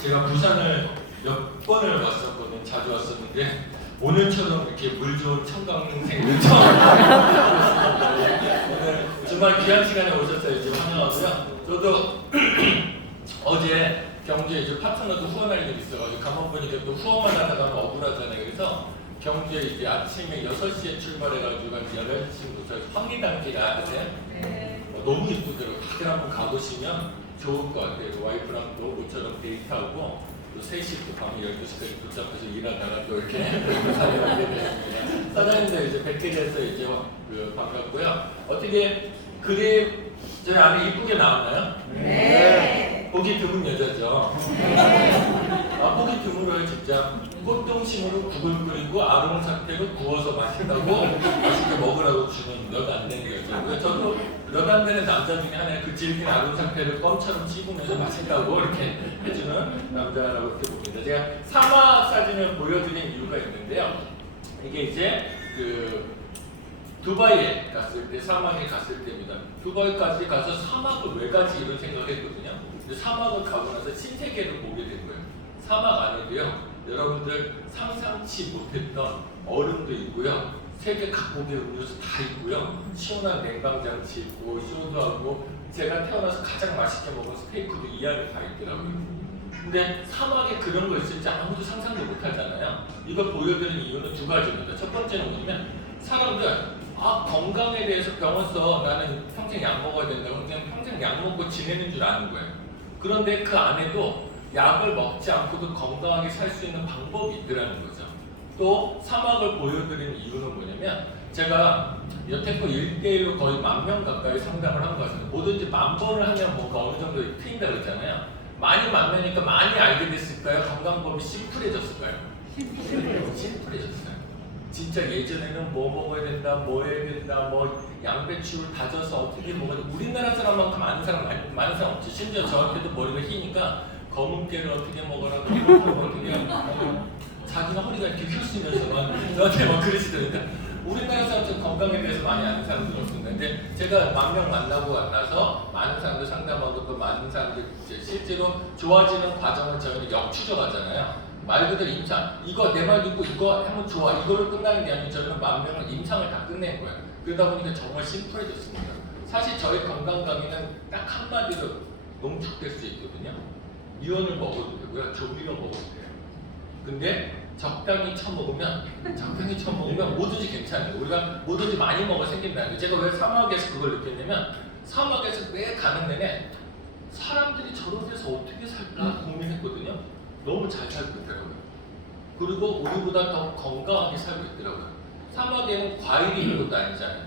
제가 부산을 몇 번을 왔었거든요. 자주 왔었는데 오늘처럼 이렇게 물 좋은 청강생을 처음 오늘 정말 귀한 시간에 오셨어요. 이제 환영하고요. 저도 어제 경주에 이제 파트너도 후원할 일이 있어가지고 가만 보니까 또 후원만 하다 가면 억울하잖아요. 그래서 경주에 이제 아침에 6시에 출발해가지고 한 11시부터 황리단길 아세요? 네. 너무 이쁘더라고요. 다들 한번 가보시면 좋을 것 같아요. 와이프랑 또 모처럼 데이트하고 또 3시 또 밤에 12시까지 붙잡혀서 일하다가 또 이렇게 사용하게 됐습니다. 사장님도 이제 뵙게 돼서 이제 반갑고요. 어떻게 글이 저희 안에 이쁘게 나왔나요? 네. 보기 드문 여자죠? 아, 보기 드물어요 진짜. 꽃동심으로 국을 끓이고 아롱사태로 구워서 맛있다고 맛있게 먹으라고 주는 몇 안 되는 여자고요. 저도 몇 안 되는 남자 중에 하나의 그 질긴 아롱사태를 껌처럼 씹으면서 맛있다고 이렇게 해주는 남자라고 이렇게 봅니다. 제가 사막 사진을 보여드린 이유가 있는데요. 이게 이제 그 두바이에 갔을 때, 사막에 갔을 때입니다. 두바이까지 가서 사막을 왜 가지 이런 생각을 했거든요. 근데 사막을 가고 나서 신세계를 보게 된 거예요. 사막 안에도요, 여러분들 상상치 못했던 얼음도 있고요, 세계 각국의 음료수 다 있고요, 시원한 냉방장치 있고, 쇼도하고, 제가 태어나서 가장 맛있게 먹은 스테이크도 이 안에 다 있더라고요. 근데 사막에 그런 거 있을지 아무도 상상도 못하잖아요. 이걸 보여드리는 이유는 두 가지입니다. 첫 번째는 뭐냐면, 사람들, 건강에 대해서 병원 써, 나는 평생 약 먹어야 된다고 그냥 평생 약 먹고 지내는 줄 아는 거예요. 그런데 그 안에도 약을 먹지 않고도 건강하게 살 수 있는 방법이 있더라는 거죠. 또 사막을 보여드리는 이유는 뭐냐면, 제가 여태껏 1대1로 거의 10,000명 가까이 상담을 한 것 같습니다. 뭐든지 10,000번을 하면 뭔가 어느 정도 트인다고 그랬잖아요. 많이 만나니까 많이 알게 됐을까요? 건강법이 심플해졌을까요? 심플해졌어요. 진짜 예전에는 뭐 먹어야 된다, 뭐 해야 된다, 뭐 양배추를 다져서 어떻게 먹어야 돼. 우리나라 사람만큼 아는 사람 많은 사람 없지. 심지어 저한테도 머리가 휘니까 검은 깨를 어떻게 먹어라, 어떻게 하고 자기가 허리가 이렇게 휘었으면서 저한테 막 그러시더니까 우리나라 사람들 건강에 대해서 많이 아는 사람들 없습니다. 근데 제가 10,000명 만나고 나서 많은 사람들 상담하고 또 많은 사람들 실제로 좋아지는 과정을 저희는 역추적하잖아요. 말 그대로 임상, 이거 내 말 듣고 이거 하면 좋아, 이걸로 끝나는 게 아니고 저희는 10,000명을 임상을 다 끝낸 거예요. 그러다 보니까 정말 심플해졌습니다. 사실 저희 건강 강의는 딱 한마디로 농축될 수 있거든요. 미원을 먹어도 되고요, 조미료 먹어도 돼요. 근데 적당히 처먹으면 뭐든지 괜찮아요. 우리가 뭐든지 많이 먹어 생긴다는 거예요. 제가 왜 사막에서 그걸 느꼈냐면, 사막에서 매 가는 내내 사람들이 저런 데서 어떻게 살까 고민했거든요. 너무 잘 살고 있더라고요. 그리고 우리보다 더 건강하게 살고 있더라고요. 사막에는 과일이 있는 것도 아니잖아요.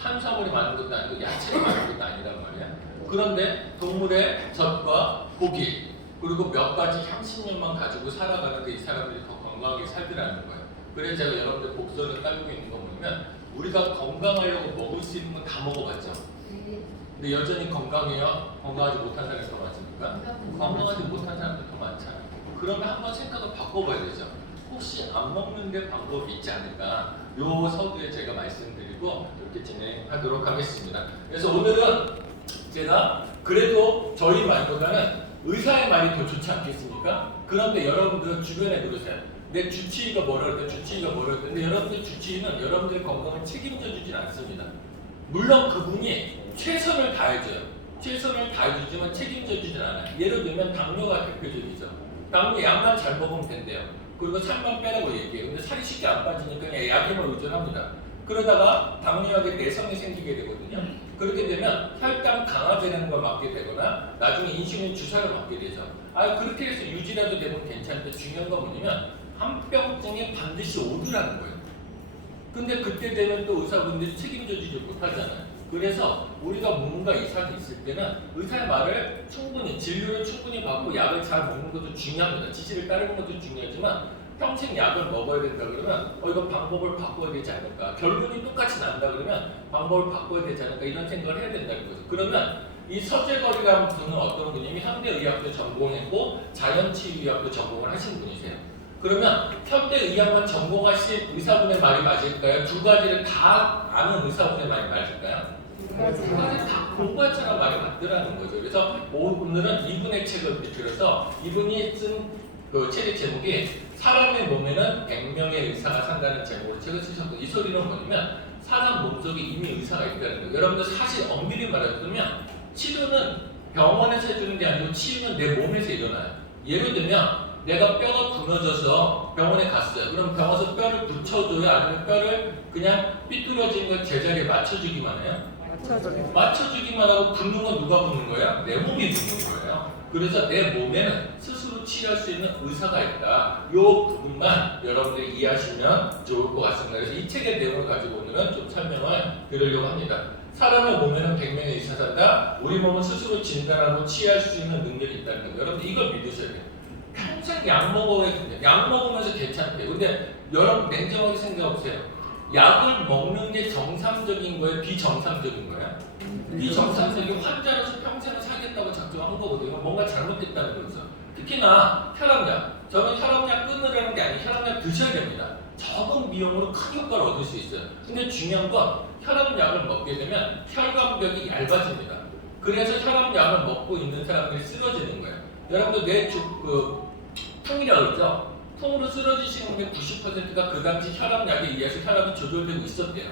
탄수화물이 많은 것도 아니고 야채가 많은 것도 아니란 말이에요. 그런데 동물의 젖과 고기, 그리고 몇 가지 향신료만 가지고 살아가는데 이 사람들이 더 건강하게 살더라는 거예요. 그래서 제가 여러분들 복선을 깔고 있는 거 보면, 우리가 건강하려고 먹을 수 있는 건 다 먹어봤죠. 근데 여전히 건강해요? 건강하지 못한 사람이 더 많습니까? 건강하지 못한 사람들 더 많잖아요. 그러면 한번 생각을 바꿔봐야 되죠. 혹시 안 먹는데 방법이 있지 않을까? 요 서두에 제가 말씀드리고 이렇게 진행하도록 하겠습니다. 그래서 오늘은 제가 그래도 저희 말보다는 의사의 말이 더 좋지 않겠습니까? 그런데 여러분들 주변에 그러세요. 내 주치의가 뭐라 그럴까? 주치의가 뭐라 그럴까? 근데 여러분들 주치의는 여러분들의 건강을 책임져 주진 않습니다. 물론 그분이 최선을 다해줘요. 최선을 다해주지만 책임져 주진 않아요. 예를 들면 당뇨가 대표적이죠. 당뇨 약만 잘 먹으면 된대요. 그리고 살만 빼라고 얘기해요. 근데 살이 쉽게 안 빠지니까 그냥 약에만 의존합니다. 그러다가 당뇨약에 내성이 생기게 되거든요. 그렇게 되면 혈당 강화되는 걸 맞게 되거나 나중에 인슐린 주사를 맞게 되죠. 그렇게 해서 유지라도 되면 괜찮은데 중요한 건 뭐냐면 합병증에 반드시 오류라는 거예요. 근데 그때 되면 또 의사분들이 책임져 주지 못하잖아요. 그래서 우리가 뭔가 이상이 있을 때는 의사의 말을 충분히, 진료를 충분히 받고 약을 잘 먹는 것도 중요합니다. 지시를 따르는 것도 중요하지만 평생 약을 먹어야 된다 그러면 이거 방법을 바꿔야 되지 않을까, 결론이 똑같이 난다 그러면 방법을 바꿔야 되지 않을까, 이런 생각을 해야 된다는 거죠. 그러면 이 서재거리라는 분은 어떤 분이면 현대의학도 전공했고 자연치유의학도 전공을 하신 분이세요. 그러면 현대의학만 전공하신 의사분의 말이 맞을까요? 두 가지를 다 아는 의사분의 말이 맞을까요? 다 공부한처럼 많이 만들라는 거죠. 그래서 오늘은 이분의 책을 들어서 이분이 쓴 그 책의 제목이 사람의 몸에는 100명의 의사가 산다는 제목으로 책을 쓰셨고, 이 소리는 뭐냐면 사람 몸속에 이미 의사가 있다는 거예요. 여러분들 사실 엄밀히 말하자면 치료는 병원에서 해주는 게 아니고 치유는 내 몸에서 일어나요. 예를 들면 내가 뼈가 부러져서 병원에 갔어요. 그럼 병원에서 뼈를 붙여줘요? 아니면 뼈를 그냥 삐뚤어진 걸 제자리에 맞춰주기만 해요? 맞춰주기만 하고 붙는 건 누가 붙는 거야? 내 몸이 붙는 거예요. 그래서 내 몸에는 스스로 치료할 수 있는 의사가 있다. 이 부분만 여러분들이 이해하시면 좋을 것 같습니다. 그래서 이 책의 내용을 가지고 오늘은 좀 설명을 드리려고 합니다. 사람의 몸에는 100명의 의사가 산다. 우리 몸은 스스로 진단하고 치유할 수 있는 능력이 있다는 거예요. 여러분들 이걸 믿으셔야 돼요. 평생 약 먹어야 돼요. 약 먹으면서 괜찮대요. 근데 여러분 냉정하게 생각해보세요. 약을 먹는 게 정상적인 거예요? 비정상적인 거예요? 비정상적인 환자로서 평생을 살겠다고 작정한 거거든요. 뭔가 잘못됐다는 거죠. 특히나 혈압약. 저는 혈압약 끊으라는 게 아니고 혈압약 드셔야 됩니다. 적은 비용으로 큰 효과를 얻을 수 있어요. 근데 중요한 건 혈압약을 먹게 되면 혈관벽이 얇아집니다. 그래서 혈압약을 먹고 있는 사람들이 쓰러지는 거예요. 여러분들 풍이라고 그러죠? 풍으로 쓰러지시는 게 90%가 그 당시 혈압약에 의해서 혈압이 조절되고 있었대요.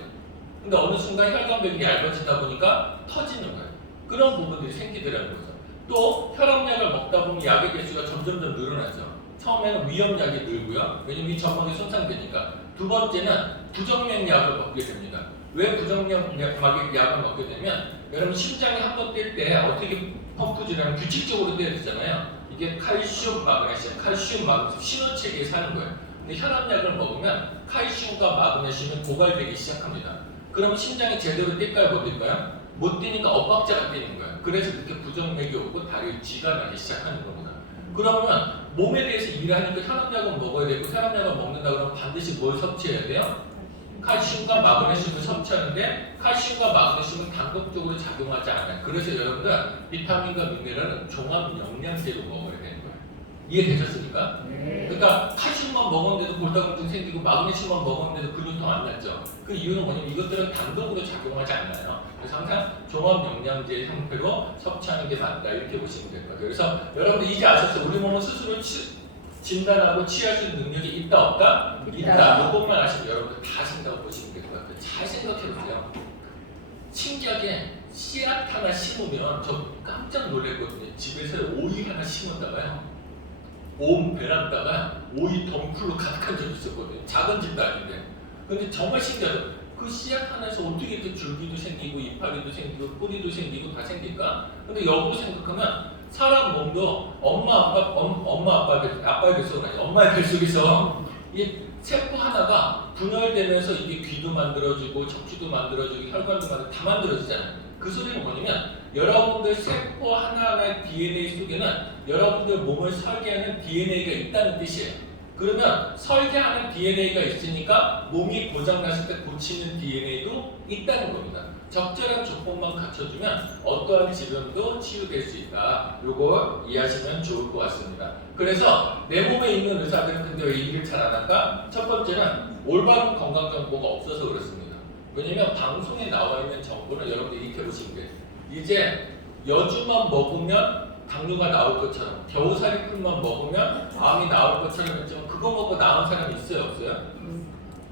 근데 어느 순간 혈관벽이 얇아지다 보니까 터지는 거예요. 그런 부분들이 생기더라는 거죠. 또 혈압약을 먹다 보면 약의 개수가 점점 늘어나죠. 처음에는 위험약이 늘고요. 왜냐면 이 점막이 손상되니까. 두 번째는 부정맥약을 먹게 됩니다. 왜 부정맥약을 먹게 되면 여러분 심장이 한 번 뛸 때 어떻게 펌프질하면 규칙적으로 떼야 되잖아요. 이게 칼슘, 마그네슘 신호체계에 사는 거예요. 근데 혈압약을 먹으면 칼슘과 마그네슘이 고갈되기 시작합니다. 그럼 심장이 제대로 뛸까요? 못 뛸까요? 못 뛰니까 엇박자가 뛰는 거예요. 그래서 그렇게 부정맥이 오고 다리에 쥐가 나기 시작하는 겁니다. 그러면 몸에 대해서 일하니까 혈압약을 먹어야 되고 혈압약을 먹는다 그러면 반드시 뭘 섭취해야 돼요? 칼슘과 마그네슘을 섭취하는데 칼슘과 마그네슘은 단독적으로 작용하지 않아요. 그래서 여러분들 비타민과 미네랄은 종합 영양제로 먹어야 되는 거예요. 이해되셨습니까? 그러니까 칼슘만 먹었는데도 골다공증 생기고 마그네슘만 먹었는데도 근육통 안 났죠. 그 이유는 뭐냐면 이것들은 단독으로 작용하지 않아요. 그래서 항상 종합 영양제의 형태로 섭취하는 게 맞다 이렇게 보시면 될 거예요. 그래서 여러분들 이제 아셨어요. 우리 몸은 스스로 진단하고 치유할 수 있는 능력이 있다 없다? 있다. 이것만 아시면 여러분들 다 아신다고 보시면 될 것 같아요. 잘 생각해보세요. 신기하게 씨앗 하나 심으면 저 깜짝 놀랐거든요. 집에서 오이 하나 심었다가요. 온 베란다가 오이 덩쿨로 가득한 적이 있었거든요. 작은 집도 아닌데. 근데 정말 신기하죠. 그 씨앗 하나에서 어떻게 이렇게 줄기도 생기고 이파리도 생기고 뿌리도 생기고 다 생길까? 근데 역으로 생각하면 사람 몸도 아빠의 뱃속은 아니에요. 엄마의 뱃속에서 이 세포 하나가 분열되면서 이게 귀도 만들어지고 척추도 만들어지고 혈관도 다 만들어지잖아요. 그 소리는 뭐냐면 여러분들 세포 하나하나의 DNA 속에는 여러분들 몸을 설계하는 DNA가 있다는 뜻이에요. 그러면 설계하는 DNA가 있으니까 몸이 고장났을 때 고치는 DNA도 있다는 겁니다. 적절한 조건만 갖춰주면 어떠한 질병도 치유될 수 있다. 요거 이해하시면 좋을 것 같습니다. 그래서 내 몸에 있는 의사들은 근데 왜 일을 잘 안 할까? 첫 번째는 올바른 건강 정보가 없어서 그렇습니다. 왜냐면 방송에 나와 있는 정보는 여러분들이 이렇게 보시면 돼요. 이제 여주만 먹으면 당뇨가 나올 것처럼 겨우살이 풀만 먹으면 암이 나올 것처럼 했지만 그거 먹고 나은 사람이 있어요? 없어요?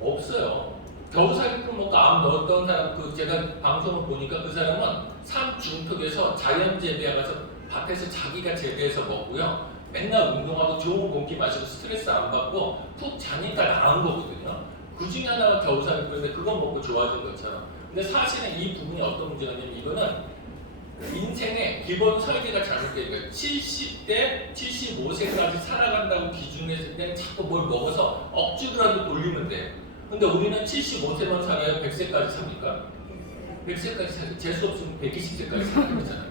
없어요. 겨우살이 풀 먹고 암 넣었던 사람 제가 방송을 보니까 그 사람은 산 중턱에서 자연 재배해가서 밭에서 자기가 재배해서 먹고요. 맨날 운동하고 좋은 공기 마시고 스트레스 안 받고 푹 자니까 나은 거거든요. 그 중에 하나가 겨우살이 풀인데 그거 먹고 좋아진 것처럼. 근데 사실은 이 부분이 어떤 문제가 있냐면 이거는 인생의 기본 설계가 잘못된 거예요. 70대, 75세까지 살아간다고 기준했을 때 자꾸 뭘 먹어서 억지로라도 돌리면 돼요. 근데 우리는 75세만 살아요? 100세까지 삽니까? 100세까지 살아요. 재수 없으면 120세까지 살아야 되잖아요.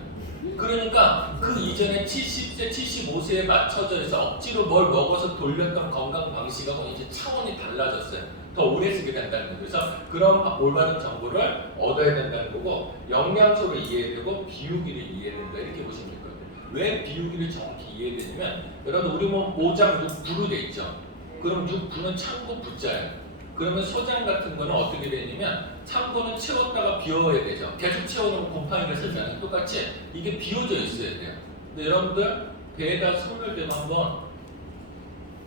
그러니까 그 이전에 70세, 75세에 맞춰져 있어 억지로 뭘 먹어서 돌렸던 건강 방식하고 이제 차원이 달라졌어요. 더 오래 쓰게 된다는 거예요. 그래서 그런 올바른 정보를 얻어야 된다는 거고 영양소를 이해해야 되고 비우기를 이해해야 된다 이렇게 보시면 될 거예요. 왜 비우기를 정확히 이해해야 되냐면 여러분 우리 몸 오장 6부로 돼 있죠. 그럼 6부는 창고 부자예요. 그러면 소장 같은 거는 어떻게 되냐면 창고는 채웠다가 비워야 되죠. 계속 채워놓으면 곰팡이가 생기잖아요. 똑같이 이게 비워져 있어야 돼요. 근데 여러분들 배에다 손을 대고 한번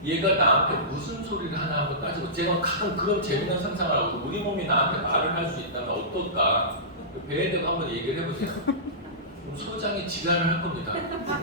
얘가 나한테 무슨 소리를 하나 한번 따지고, 제가 가끔 그런 재미난 상상을 하고 우리 몸이 나한테 말을 할 수 있다면 어떨까? 배에 대고 한번 얘기를 해보세요. 그럼 소장이 지랄을 할 겁니다.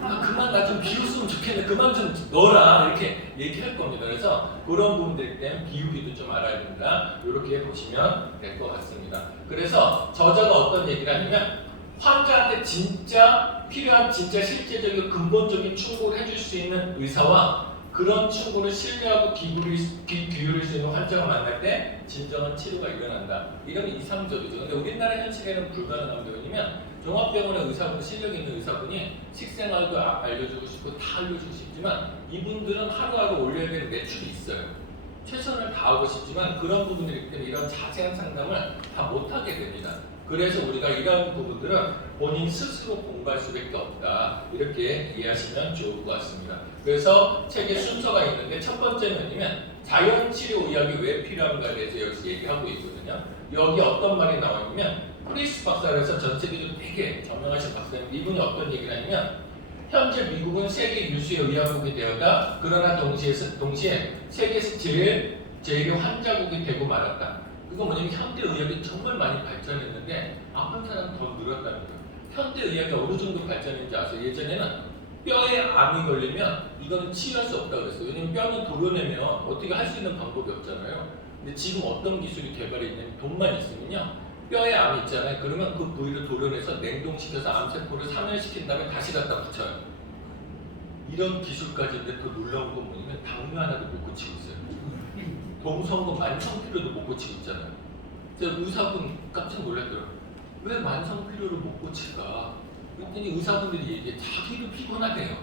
아, 그만 나 좀 비웠으면 좋겠네. 그만 좀 넣어라. 이렇게 얘기할 겁니다. 그래서 그런 부분들 때문에 비우기도 좀 알아야 된다. 이렇게 보시면 될 것 같습니다. 그래서 저자가 어떤 얘기를 하냐면 환자한테 진짜 필요한 진짜 실제적이고 근본적인 충고를 해줄 수 있는 의사와 그런 충고를 신뢰하고 기울일 수 있는 환자가 만날 때 진정한 치료가 일어난다. 이러면 이상적이죠. 근데 우리나라 현실에는 불가능한 게 왜냐면 종합병원의 의사분, 실력 있는 의사분이 식생활도 알려주고 싶고 다 알려주고 싶지만 이분들은 하루하루 올려야 되는 매출이 있어요. 최선을 다하고 싶지만 그런 부분들이기 때문에 이런 자세한 상담을 다 못하게 됩니다. 그래서 우리가 이런 부분들은 본인 스스로 공부할 수밖에 없다. 이렇게 이해하시면 좋을 것 같습니다. 그래서 책에 순서가 있는데 첫 번째는 뭐냐면 자연치료의학이 왜 필요한가에 대해서 여기서 얘기하고 있거든요. 여기 어떤 말이 나오냐면 프리스 박사라서 전 세계적으로 되게 저명하신 박사님, 이분이 어떤 얘기를 하냐면 현재 미국은 세계 유수의 의학국이 되었다. 그러나 동시에 세계에서 제일 환자국이 되고 말았다. 그건 뭐냐면 현대 의학이 정말 많이 발전했는데 아픈 사람은 더 늘었다는 거예요. 현대 의학이 어느 정도 발전했는지 아세요? 예전에는 뼈에 암이 걸리면 이거는 치료할 수 없다고 그랬어요. 왜냐면 뼈는 도려내면 어떻게 할 수 있는 방법이 없잖아요. 근데 지금 어떤 기술이 개발이 있냐면 돈만 있으면요. 뼈에 암이 있잖아요. 그러면 그 부위를 도려내서 냉동시켜서 암세포를 사멸시킨 다음에 다시 갖다 붙여요. 이런 기술까지 있는데 더 놀라운 건 뭐냐면 당뇨 하나도 못 고치고 있어요. 동성고 만성피로도 못 고치고 있잖아요. 제가 의사분 깜짝 놀랐더라고요. 왜 만성피로를 못 고칠까? 그랬더니 의사분들이 얘기해. 자기도 피곤하대요.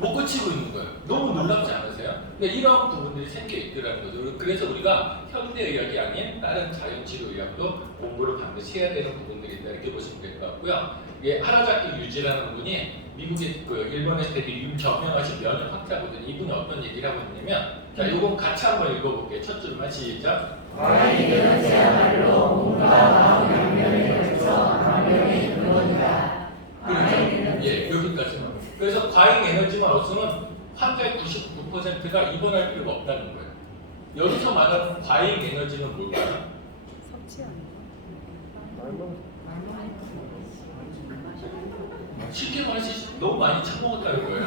못 고치고 있는 거예요. 너무 놀랍지 않으세요? 그러니까 이런 부분들이 생겨 있더라는 거죠. 그래서 우리가 현대의학이 아닌 다른 자연치료의학도 공부를 반드시 해야 되는 부분들이 있다. 이렇게 보시면 될 것 같고요. 하라자키 유지라는 분이 미국의 일본에서 되게 저명하신 면역학자거든요. 이분이 어떤 얘기를 하고 있냐면 자, 요건 같이 한번 읽어볼게요. 첫 줄만 시작. 과잉 에너지야말로 몸과 마음의 면에 걸쳐 감염의 근원이다. 예, 여기까지만. 그래서 과잉 에너지만 없으면 환자의 99%가 입원할 필요가 없다는 거예요. 여기서 말하는 과잉 에너지는 뭘까요? 쉽게 말해서 너무 많이 처먹었다는 거예요.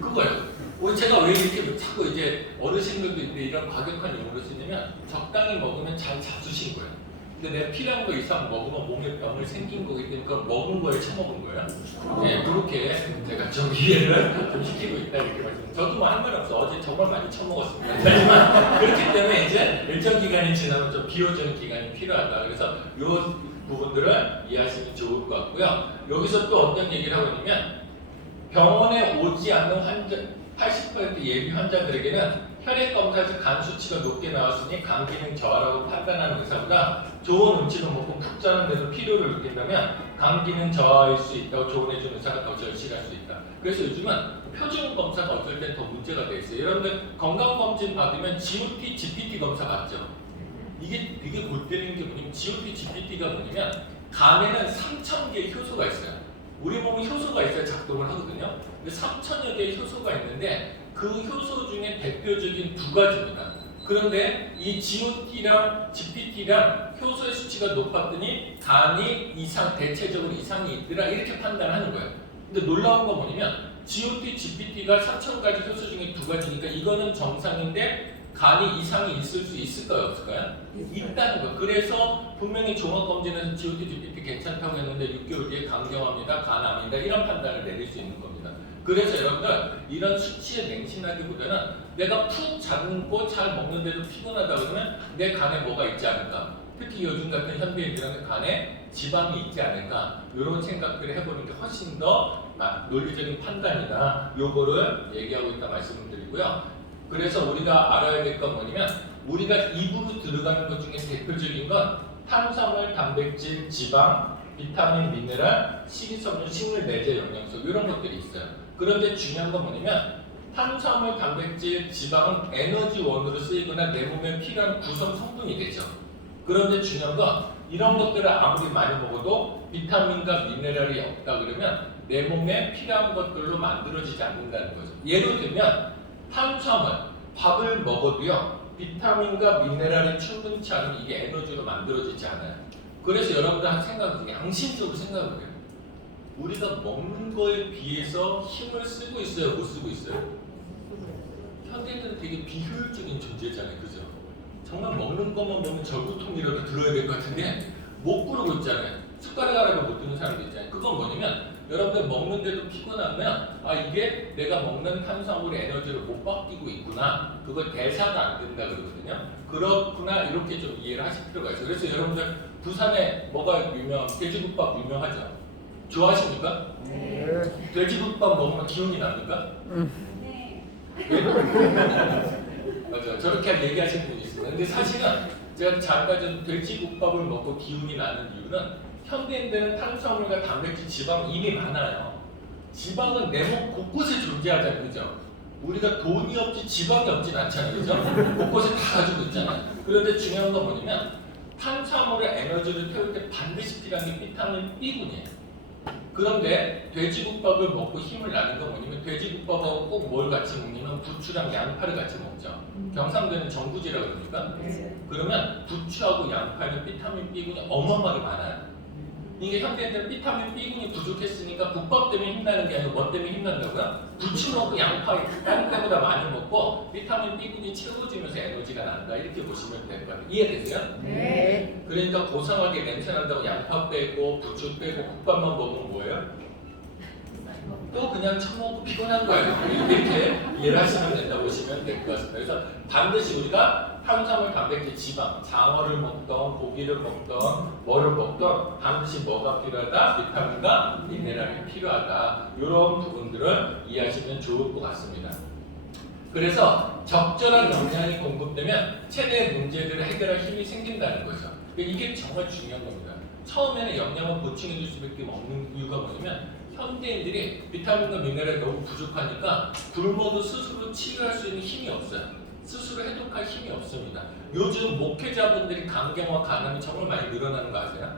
그거예요. 제가 왜 이렇게 자꾸 이제 어르신들도 이런 과격한 용어를 쓰냐면 적당히 먹으면 잘 자주신 거예요. 근데 내가 필요한 거 이상 먹으면 몸에 병을 생긴 거기 때문에 그걸 먹은 거에 처먹은 거예요. 네, 그렇게 제가 좀 이해를 좀 시키고 있다 이렇게 말씀드립니다. 저도 뭐 한 말 없어. 어제 정말 많이 처먹었습니다. 하지만 그렇기 때문에 이제 일정 기간이 지나면 좀 비워주는 기간이 필요하다. 그래서 이 부분들을 이해하시면 좋을 것 같고요. 여기서 또 어떤 얘기를 하고 있냐면 병원에 오지 않는 환자 80% 예비 환자들에게는 혈액 검사에서 간 수치가 높게 나왔으니 간 기능 저하라고 판단하는 의사보다 좋은 음식을 먹고 푹 자는데도 필요를 느낀다면 간 기능 저하일 수 있다고 조언해주는 의사가 더 절실할 수 있다. 그래서 요즘은 표준 검사가 어떨 땐 더 문제가 돼 있어요. 여러분들 건강검진 받으면 GOT, GPT 검사 받죠? 이게 되게 골 때리는 게 뭐냐면 GOT, GPT가 뭐냐면 간에는 3,000개의 효소가 있어요. 우리 몸은 효소가 있어야 작동을 하거든요. 근데 3,000여 개의 효소가 있는데 그 효소 중에 대표적인 두 가지입니다. 그런데 이 GOT랑 GPT랑 효소의 수치가 높았더니 간이 대체적으로 이상이 있더라 이렇게 판단하는 거예요. 근데 놀라운 건 뭐냐면 GOT, GPT가 3,000가지 효소 중에 두 가지니까 이거는 정상인데 간이 이상이 있을 수 있을까요? 없을까요? 있다는 거. 그래서 분명히 종합검진에서 GOT, GPT 괜찮다고 했는데 6개월 뒤에 강경합니다, 간암이다 이런 판단을 내릴 수 있는 겁니다. 그래서 여러분들 이런 수치에 맹신하기보다는 내가 푹 자고 잘 먹는데도 피곤하다 그러면 내 간에 뭐가 있지 않을까? 특히 요즘 같은 현대인들은 간에 지방이 있지 않을까? 이런 생각들을 해보는 게 훨씬 더 논리적인 판단이다. 요거를 얘기하고 있다 말씀을 드리고요. 그래서 우리가 알아야 될 건 뭐냐면 우리가 입으로 들어가는 것 중에 대표적인 건 탄수화물, 단백질, 지방, 비타민, 미네랄, 식이섬유, 식물 내재 영양소 이런 것들이 있어요. 그런데 중요한 건 뭐냐면 탄수화물, 단백질, 지방은 에너지원으로 쓰이거나 내 몸에 필요한 구성 성분이 되죠. 그런데 중요한 건 이런 것들을 아무리 많이 먹어도 비타민과 미네랄이 없다 그러면 내 몸에 필요한 것들로 만들어지지 않는다는 거죠. 예를 들면 탄수화물, 밥을 먹어도요 비타민과 미네랄이 충분치 않으면 이게 에너지로 만들어지지 않아요. 그래서 여러분들 한 생각을 양심적으로 생각을 해요. 우리가 먹는 거에 비해서 힘을 쓰고 있어요, 못 쓰고 있어요? 현대인들은 되게 비효율적인 존재잖아요, 그죠? 정말 먹는 것만 보면 절구통이라도 들어야 될 것 같은데 못 그러고 있잖아요. 숟가락 하나도 못 드는 사람도 있잖아요. 그건 뭐냐면 여러분들 먹는데도 피곤하면 아 이게 내가 먹는 탄수화물의 에너지를 못 받기고 있구나. 그걸 대사가 안 된다 그러거든요. 그렇구나 이렇게 좀 이해를 하실 필요가 있어요. 그래서 여러분들 부산에 뭐가 돼지국밥 유명하죠? 좋아하십니까? 네. 돼지국밥 먹으면 기운이 납니까? 네. 맞아요. 저렇게 얘기하시는 분이 있습니다. 근데 사실은 제가 잠깐 전 돼지국밥을 먹고 기운이 나는 이유는 현대인들은 탄수화물과 단백질, 지방 이미 많아요. 지방은 내 몸 곳곳에 존재하잖아요. 그죠? 우리가 돈이 없지 지방이 없진 않잖아요. 그죠? 곳곳에 다 가지고 있잖아요. 그런데 중요한 건 뭐냐면 탄수화물의 에너지를 태울 때 반드시 필요한 게 비타민 B군이에요. 그런데 돼지국밥을 먹고 힘을 나는 건 뭐냐면 돼지국밥하고 꼭 뭘 같이 먹냐면 부추랑 양파를 같이 먹죠. 경상도에는 정부지라고 그러니까 그러면 부추하고 양파에는 비타민 B군이 어마어마하게 많아요. 이게 현대인들은 비타민 B군이 부족했으니까 국밥 때문에 힘나는 게 아니고 뭐 때문에 힘난다고요? 부추 먹고 양파 다른 때보다 많이 먹고 비타민 B군이 채워지면서 에너지가 난다 이렇게 보시면 될 것 같아요. 이해되세요? 네. 그러니까 고상하게 냄새 난다고 양파 빼고 부추 빼고 국밥만 먹으면 뭐예요? 또 그냥 처먹고 피곤한 거예요. 이렇게 이해를 하시면 된다고 보시면 될 것 같습니다. 그래서 반드시 우리가 탄수화물, 단백질, 지방, 장어를 먹던 고기를 먹던 뭐를 먹던 반드시 뭐가 필요하다? 비타민과 미네랄이 필요하다. 이런 부분들을 이해하시면 좋을 것 같습니다. 그래서 적절한 영양이 공급되면 최대의 문제들을 해결할 힘이 생긴다는 거죠. 이게 정말 중요한 겁니다. 처음에는 영양을 보충해 줄 수밖에 없는 이유가 뭐냐면 현대인들이 비타민과 미네랄이 너무 부족하니까 굶어도 스스로 치료할 수 있는 힘이 없어요. 스스로 해독할 힘이 없습니다. 요즘 목회자분들이 간경화 간암이 정말 많이 늘어나는 거 아세요?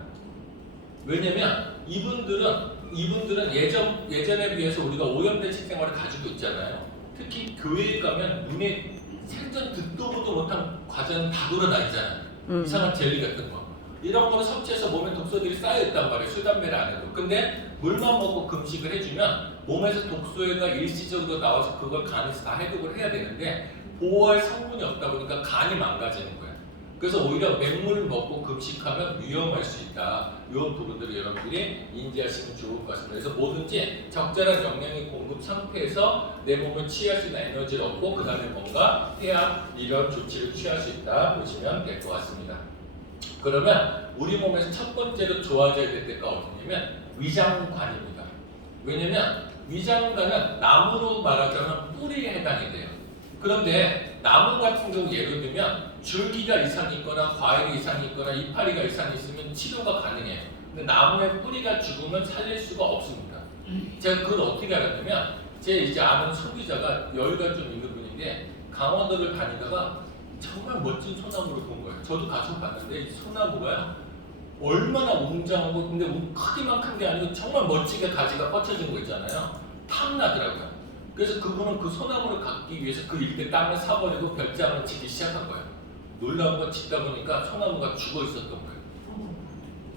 왜냐면 이분들은 예전에 비해서 우리가 오염된 식생활을 가지고 있잖아요. 특히 교회에 가면 눈에 생전 듣도 보도 못한 과자는 다 돌아다니잖아요. 이상한 젤리 같은 거. 이런 거를 섭취해서 몸에 독소들이 쌓여있단 말이에요. 술, 담배를 안 해도. 근데 물만 먹고 금식을 해주면 몸에서 독소가 일시적으로 나와서 그걸 간에서 다 해독을 해야 되는데 보호할 성분이 없다 보니까 간이 망가지는 거예요. 그래서 오히려 맹물을 먹고 금식하면 위험할 수 있다. 이런 부분들을 여러분들이 인지하시면 좋을 것 같습니다. 그래서 뭐든지 적절한 영양의 공급 상태에서 내 몸을 취할 수 있는 에너지를 얻고 그 다음에 뭔가 해야 이런 조치를 취할 수 있다 보시면 될 것 같습니다. 그러면 우리 몸에서 첫 번째로 좋아져야 될 때가 어디냐면 위장관입니다. 왜냐면 위장관은 나무로 말하자면 뿌리에 해당이 돼요. 그런데 나무 같은 경우 예를 들면 줄기가 이상이 있거나 과일이 이상이 있거나 이파리가 이상이 있으면 치료가 가능해요. 근데 나무의 뿌리가 죽으면 살릴 수가 없습니다. 제가 그걸 어떻게 알았냐면 제 이제 아는 소비자가 여유가 좀 있는 분인데 강원도를 다니다가 정말 멋진 소나무를 본 거예요. 저도 가서 봤는데 이 소나무가 얼마나 웅장하고 근데 크기만 큰 게 아니고 정말 멋지게 가지가 뻗쳐진 거 있잖아요. 탐나더라고요. 그래서 그분은 그 소나무를 갖기 위해서 그 일대 땅을 사버리고 별장을 짓기 시작한 거예요. 놀라운 건 짓다 보니까 소나무가 죽어 있었던 거예요.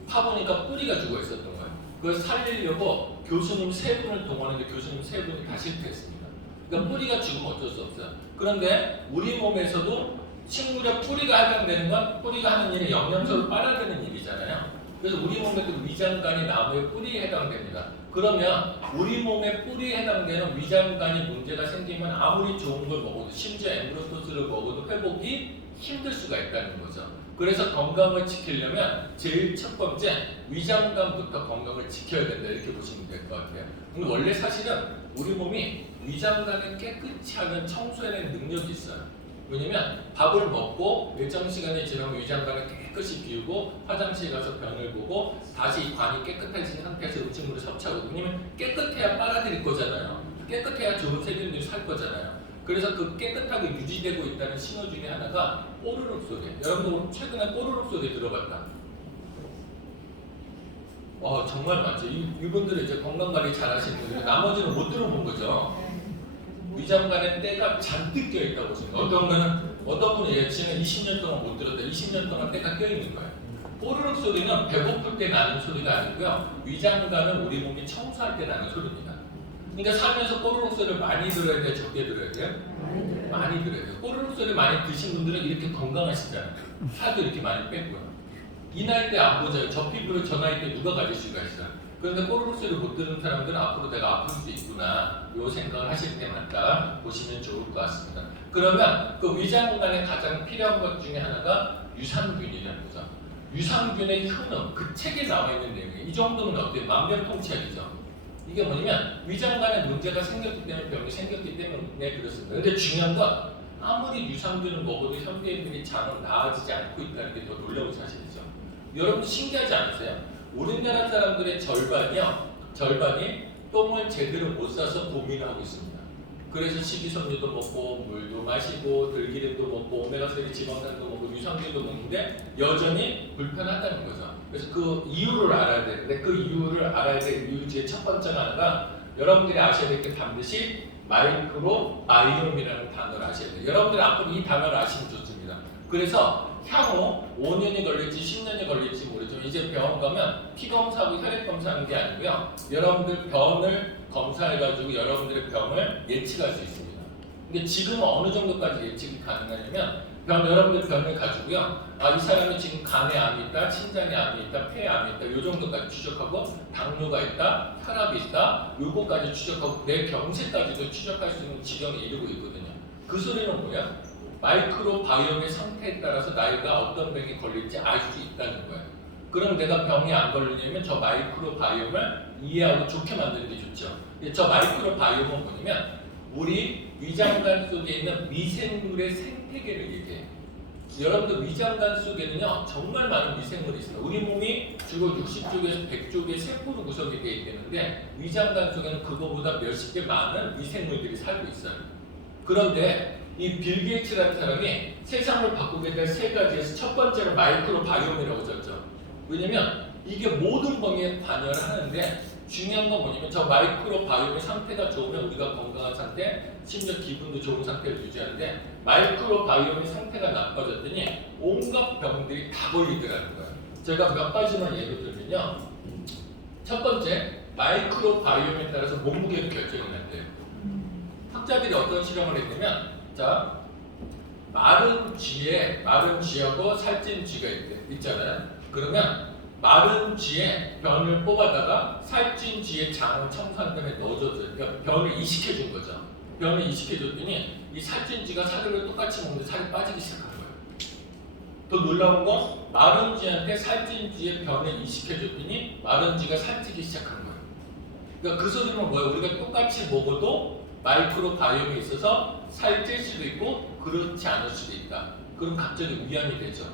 파보니까 뿌리가 죽어 있었던 거예요. 그걸 살리려고 교수님 3분을 동원했는데 교수님 3분이 다 실패했습니다. 그러니까 뿌리가 죽으면 어쩔 수 없어요. 그런데 우리 몸에서도 식물의 뿌리가 해당되는 건 뿌리가 하는 일이 영양소를 빨아들이는 일이잖아요. 그래서 우리 몸에도 위장관이 나무의 뿌리에 해당됩니다. 그러면 우리 몸의 뿌리에 해당되는 위장관이 문제가 생기면 아무리 좋은 걸 먹어도 심지어 엠브로토스를 먹어도 회복이 힘들 수가 있다는 거죠. 그래서 건강을 지키려면 제일 첫 번째 위장관부터 건강을 지켜야 된다 이렇게 보시면 될 것 같아요. 근데 원래 사실은 우리 몸이 위장관을 깨끗이 하는 청소해내는 능력이 있어요. 왜냐면 밥을 먹고 일정 시간이 지나면 위장관을 깨끗이 비우고 화장실 가서 변을 보고 다시 관이 깨끗해진 상태에서 음식물을 섭취하고 왜냐면 깨끗해야 빨아들일 거잖아요. 깨끗해야 좋은 세균들이 살 거잖아요. 그래서 그 깨끗하게 유지되고 있다는 신호 중에 하나가 뽀르륵 소리. 여러분들 최근에 뽀르륵 소리 들어봤다. 정말 많죠. 이분들은 이제 건강관리 잘 하시는 분들, 나머지는 못 들어본 거죠. 위장관에 때가 잔뜩 껴있다고 보시면 어떤 분이 지난 20년 동안 못 들었다. 20년 동안 때가 껴있는 거예요. 뽀르륵 소리는 배고플 때 나는 소리가 아니고요. 위장관은 우리 몸이 청소할 때 나는 소리입니다. 그러니까 살면서 뽀르륵 소리를 많이 들어야 돼요? 적게 들어야 돼요? 많이 들어야 돼요. 뽀르륵 소리 많이 드신 분들은 이렇게 건강하시잖아요. 살도 이렇게 많이 뺐고요. 이 나이 때 안 보자요. 저 피부를 저 나이 때 누가 가질 수가 있어요. 그런데 뽀르륵 소리 못 듣는 사람들은 앞으로 내가 아플 수 있구나 요 생각을 하실 때마다 보시면 좋을 것 같습니다. 그러면 그 위장관에 가장 필요한 것 중에 하나가 유산균이라는 거죠. 유산균의 효능, 그 책에 나와 있는 내용이에요. 이 정도면 어때요? 만병통치약이죠. 이게 뭐냐면 위장관에 문제가 생겼기 때문에 병이 생겼기 때문에 그렇습니다. 근데 중요한 건 아무리 유산균을 먹어도 현대인들이 장은 나아지지 않고 있다는 게 더 놀라운 사실이죠. 여러분 신기하지 않으세요? 우리나라 사람들의 절반이 똥을 제대로 못 싸서 고민을 하고 있습니다. 그래서 식이섬유도 먹고 물도 마시고 들기름도 먹고 오메가3 지방산도 먹고 유산균도 먹는데 여전히 불편하다는 거죠. 그래서 그 이유를 알아야 되는데 그 이유를 알아야 될 이유 중에 첫 번째 하나가 여러분들이 아셔야 될 게 반드시 마이크로 바이옴이라는 단어를 아셔야 돼요. 여러분들이 앞으로 이 단어를 아시면 좋습니다. 그래서 향후 5년이 걸릴지 10년이 걸릴지 모르지만 이제 병원 가면 피 검사하고 혈액 검사하는 게 아니고요. 여러분들 병을 검사해가지고 여러분들의 병을 예측할 수 있습니다. 근데 지금 어느 정도까지 예측이 가능하냐면 여러분들 병을 가지고요. 이 사람이 지금 간에 암이 있다, 신장에 암이 있다, 폐에 암이 있다, 요 정도까지 추적하고 당뇨가 있다, 혈압이 있다, 요거까지 추적하고 내 병세까지도 추적할 수 있는 지경에 이르고 있거든요. 그 소리는 뭐야? 마이크로 바이옴의 상태에 따라서 나이가 어떤 병이 걸릴지 알 수 있다는 거예요. 그럼 내가 병이 안 걸리려면 저 마이크로 바이옴을 이해하고 좋게 만드는 게 좋죠. 저 마이크로 바이옴은 뭐냐면 우리 위장관 속에 있는 미생물의 생태계를 얘기해요. 여러분들 위장관 속에는요 정말 많은 미생물이 있습니다. 우리 몸이 주로 60쪽에서 100쪽의 세포로 구성이 되어 있는데 위장관 속에는 그거보다 몇십 개 많은 미생물들이 살고 있어요. 그런데 이 빌 게이츠라는 사람이 세상을 바꾸게 될 세 가지에서 첫 번째는 마이크로 바이옴이라고 썼죠. 왜냐면 이게 모든 범위에 관여를 하는데 중요한 건 뭐냐면 저 마이크로 바이옴의 상태가 좋으면 우리가 건강한 상태, 심지어 기분도 좋은 상태를 유지하는데 마이크로 바이옴의 상태가 나빠졌더니 온갖 병들이 다 걸리더라는 거예요. 제가 몇 가지만 예를 들면요. 첫 번째, 마이크로 바이옴에 따라서 몸무게도 결정이 난대요. 학자들이 어떤 실험을 했냐면 자, 마른 쥐하고 살찐 쥐가 있잖아요. 그러면 마른 쥐의 변을 뽑아다가 살찐 쥐의 장을 청소한 다음에 넣어줬어요. 그러니까 변을 이식해준 거죠. 변을 이식해줬더니 이 살찐 쥐가 사료를 똑같이 먹는데 살이 빠지기 시작한 거예요. 더 놀라운 건 마른 쥐한테 살찐 쥐의 변을 이식해줬더니 마른 쥐가 살찌기 시작한 거예요. 그러니까 그 소리는 뭐예요? 우리가 똑같이 먹어도 마이크로 바이옴이 있어서 살찔 수도 있고 그렇지 않을 수도 있다. 그럼 갑자기 위안이 되죠.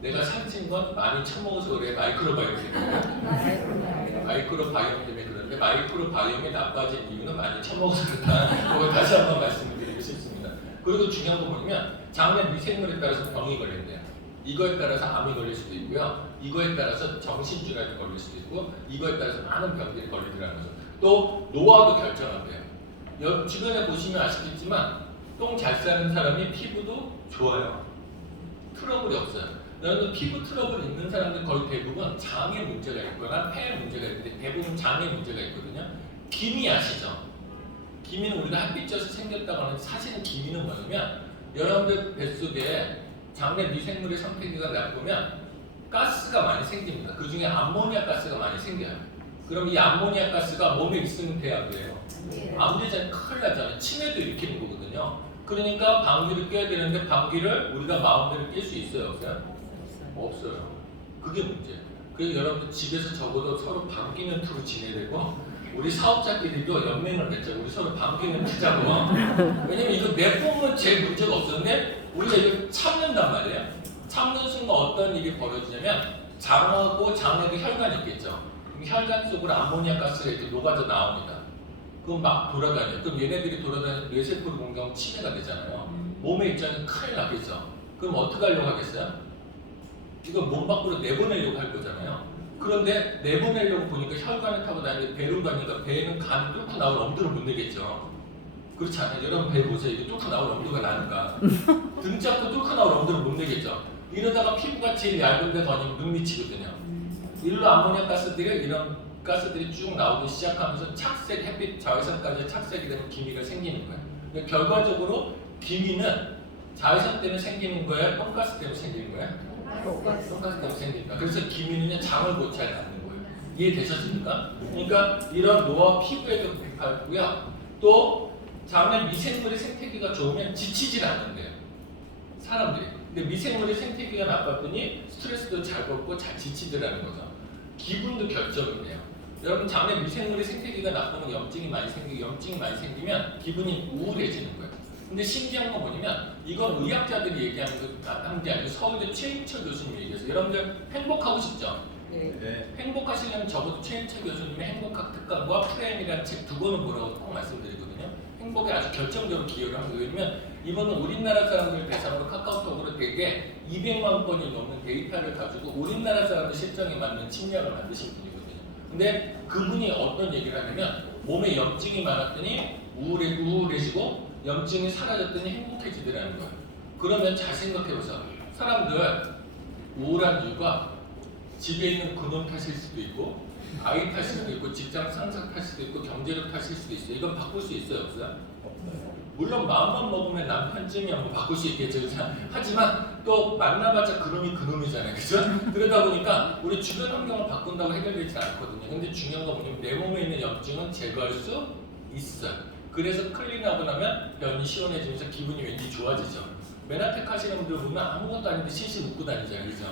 내가 살찐 건 많이 처먹어서 그래. 마이크로 바이옴 때문에. 마이크로 바이옴 때문에 그런데 마이크로 바이옴이 나빠진 이유는 많이 처먹어서 그렇다. 그걸 다시 한번 말씀을 드리고 싶습니다. 그리고 중요한 건 뭐냐면 장내 미생물에 따라서 병이 걸린대요. 이거에 따라서 암이 걸릴 수도 있고요. 이거에 따라서 정신질환이 걸릴 수도 있고 이거에 따라서 많은 병들이 걸리더라는 거죠. 또 노화도 결정한대요. 주변에 보시면 아시겠지만 똥 잘 싸는 사람이 피부도 좋아요. 트러블이 없어요. 여러분 피부 트러블 있는 사람들 거의 대부분 장에 문제가 있거나 폐에 문제가 있는데 대부분 장에 문제가 있거든요. 기미 아시죠? 기미는 우리가 햇빛 쪄서 생겼다고 하는데 사실은 기미는 뭐냐면 여러분들 뱃속에 장내 미생물의 상태가 나쁘면 가스가 많이 생깁니다. 그 중에 암모니아 가스가 많이 생겨요. 그럼 이 암모니아 가스가 몸에 있으면 돼야 돼요. 안 되잖아요. 큰일 나잖아요. 치매도 일으키는 거거든요. 그러니까 방귀를 껴야 되는데 방귀를 우리가 마음대로 낄 수 있어요? 없어요? 없어요. 그게 문제예요. 그래서 여러분들 집에서 적어도 서로 방귀는 투로 지내야 되고 우리 사업자끼리도 연맹을 맺자고 우리 서로 방귀는 투자고 왜냐면 이거 내 뿜은 제일 문제가 없었는데 우리가 이걸 참는단 말이에요. 참는 순간 어떤 일이 벌어지냐면 장하고 장에도 혈관이 있겠죠. 그럼 혈관 속으로 암모니아 가스가 이렇게 녹아져 나옵니다. 그럼 막 돌아다녀. 그럼 얘네들이 돌아다니면 뇌세포를 공격하면 치매가 되잖아요. 몸의 입장은 큰일 나겠죠. 그럼 어떻게 하려고 하겠어요? 이거 몸 밖으로 내보내려고 할 거잖아요. 그런데 내보내려고 보니까 혈관을 타고 다니는데 배로 가니까 배는 간 뚫고 나올 엄두를 못 내겠죠. 그렇지 않아요? 여러분 배 보세요. 이게 뚫고 나올 엄두가 나는가? 등 잡고 뚫고 나올 엄두를 못 내겠죠. 이러다가 피부가 제일 얇은 데 던지면 눈 미치거든요. 일로 암모니아 가스들이 이런 가스들이 쭉 나오기 시작하면서 착색, 햇빛 자외선까지 착색이 되면 기미가 생기는 거예요. 그러니까 결과적으로 기미는 자외선 때문에 생기는 거예요? 똥가스 때문에 생기는 거예요? 똥가스 때문에 생기니까. 그래서 기미는 장을 고쳐야 하는 거예요. 이해되셨습니까? 그러니까 이런 노화 피부에도 밝고요. 또 장내 미생물의 생태계가 좋으면 지치질 않는데요. 사람들이. 근데 미생물의 생태계가 나빴더니 스트레스도 잘 받고 잘 지치더라는 거죠. 기분도 결정이에요. 여러분 장내 미생물의 생태계가 나쁘면 염증이 많이 생기면 기분이 우울해지는 거예요. 근데 신기한 건 뭐냐면 이건 의학자들이 얘기하는 게 아니고 서울대 최인철 교수님이 얘기해서 여러분들 행복하고 싶죠? 네. 행복하시려면 적어도 최인철 교수님의 행복학 특강과 프레임이라는 책 두 권은 보라고 꼭 말씀드리거든요. 행복에 아주 결정적으로 기여를 합니다. 왜냐면 이분은 우리나라 사람들 대상으로 카카오톡으로 되게 200만 건이 넘는 데이터를 가지고 우리나라 사람들 실정에 맞는 침략을 만드신 분이거든요. 근데 그분이 어떤 얘기를 하냐면 몸에 염증이 많았더니 우울해지고 염증이 사라졌더니 행복해지더라는 거예요. 그러면 잘 생각해보세요. 사람들 우울한 이유가 집에 있는 그놈 탓일 수도 있고 아이 탓일 수도 있고 직장 상사 탓일 수도 있고 경제력 탓일 수도 있어요. 이건 바꿀 수 있어요? 없어요? 물론 마음만 먹으면 남편쯤이야 뭐 바꿀 수 있겠죠. 하지만 또 만나봤자 그놈이 그놈이잖아요. 그죠? 그러다 보니까 우리 주변 환경을 바꾼다고 해결되지 않거든요. 근데 중요한 건 뭐냐면 내 몸에 있는 염증은 제거할 수 있어요. 그래서 클린하고 나면 변이 시원해지면서 기분이 왠지 좋아지죠. 메나텍 하시는 분들 보면 아무것도 아닌데 실실 웃고 다니잖아요. 그죠?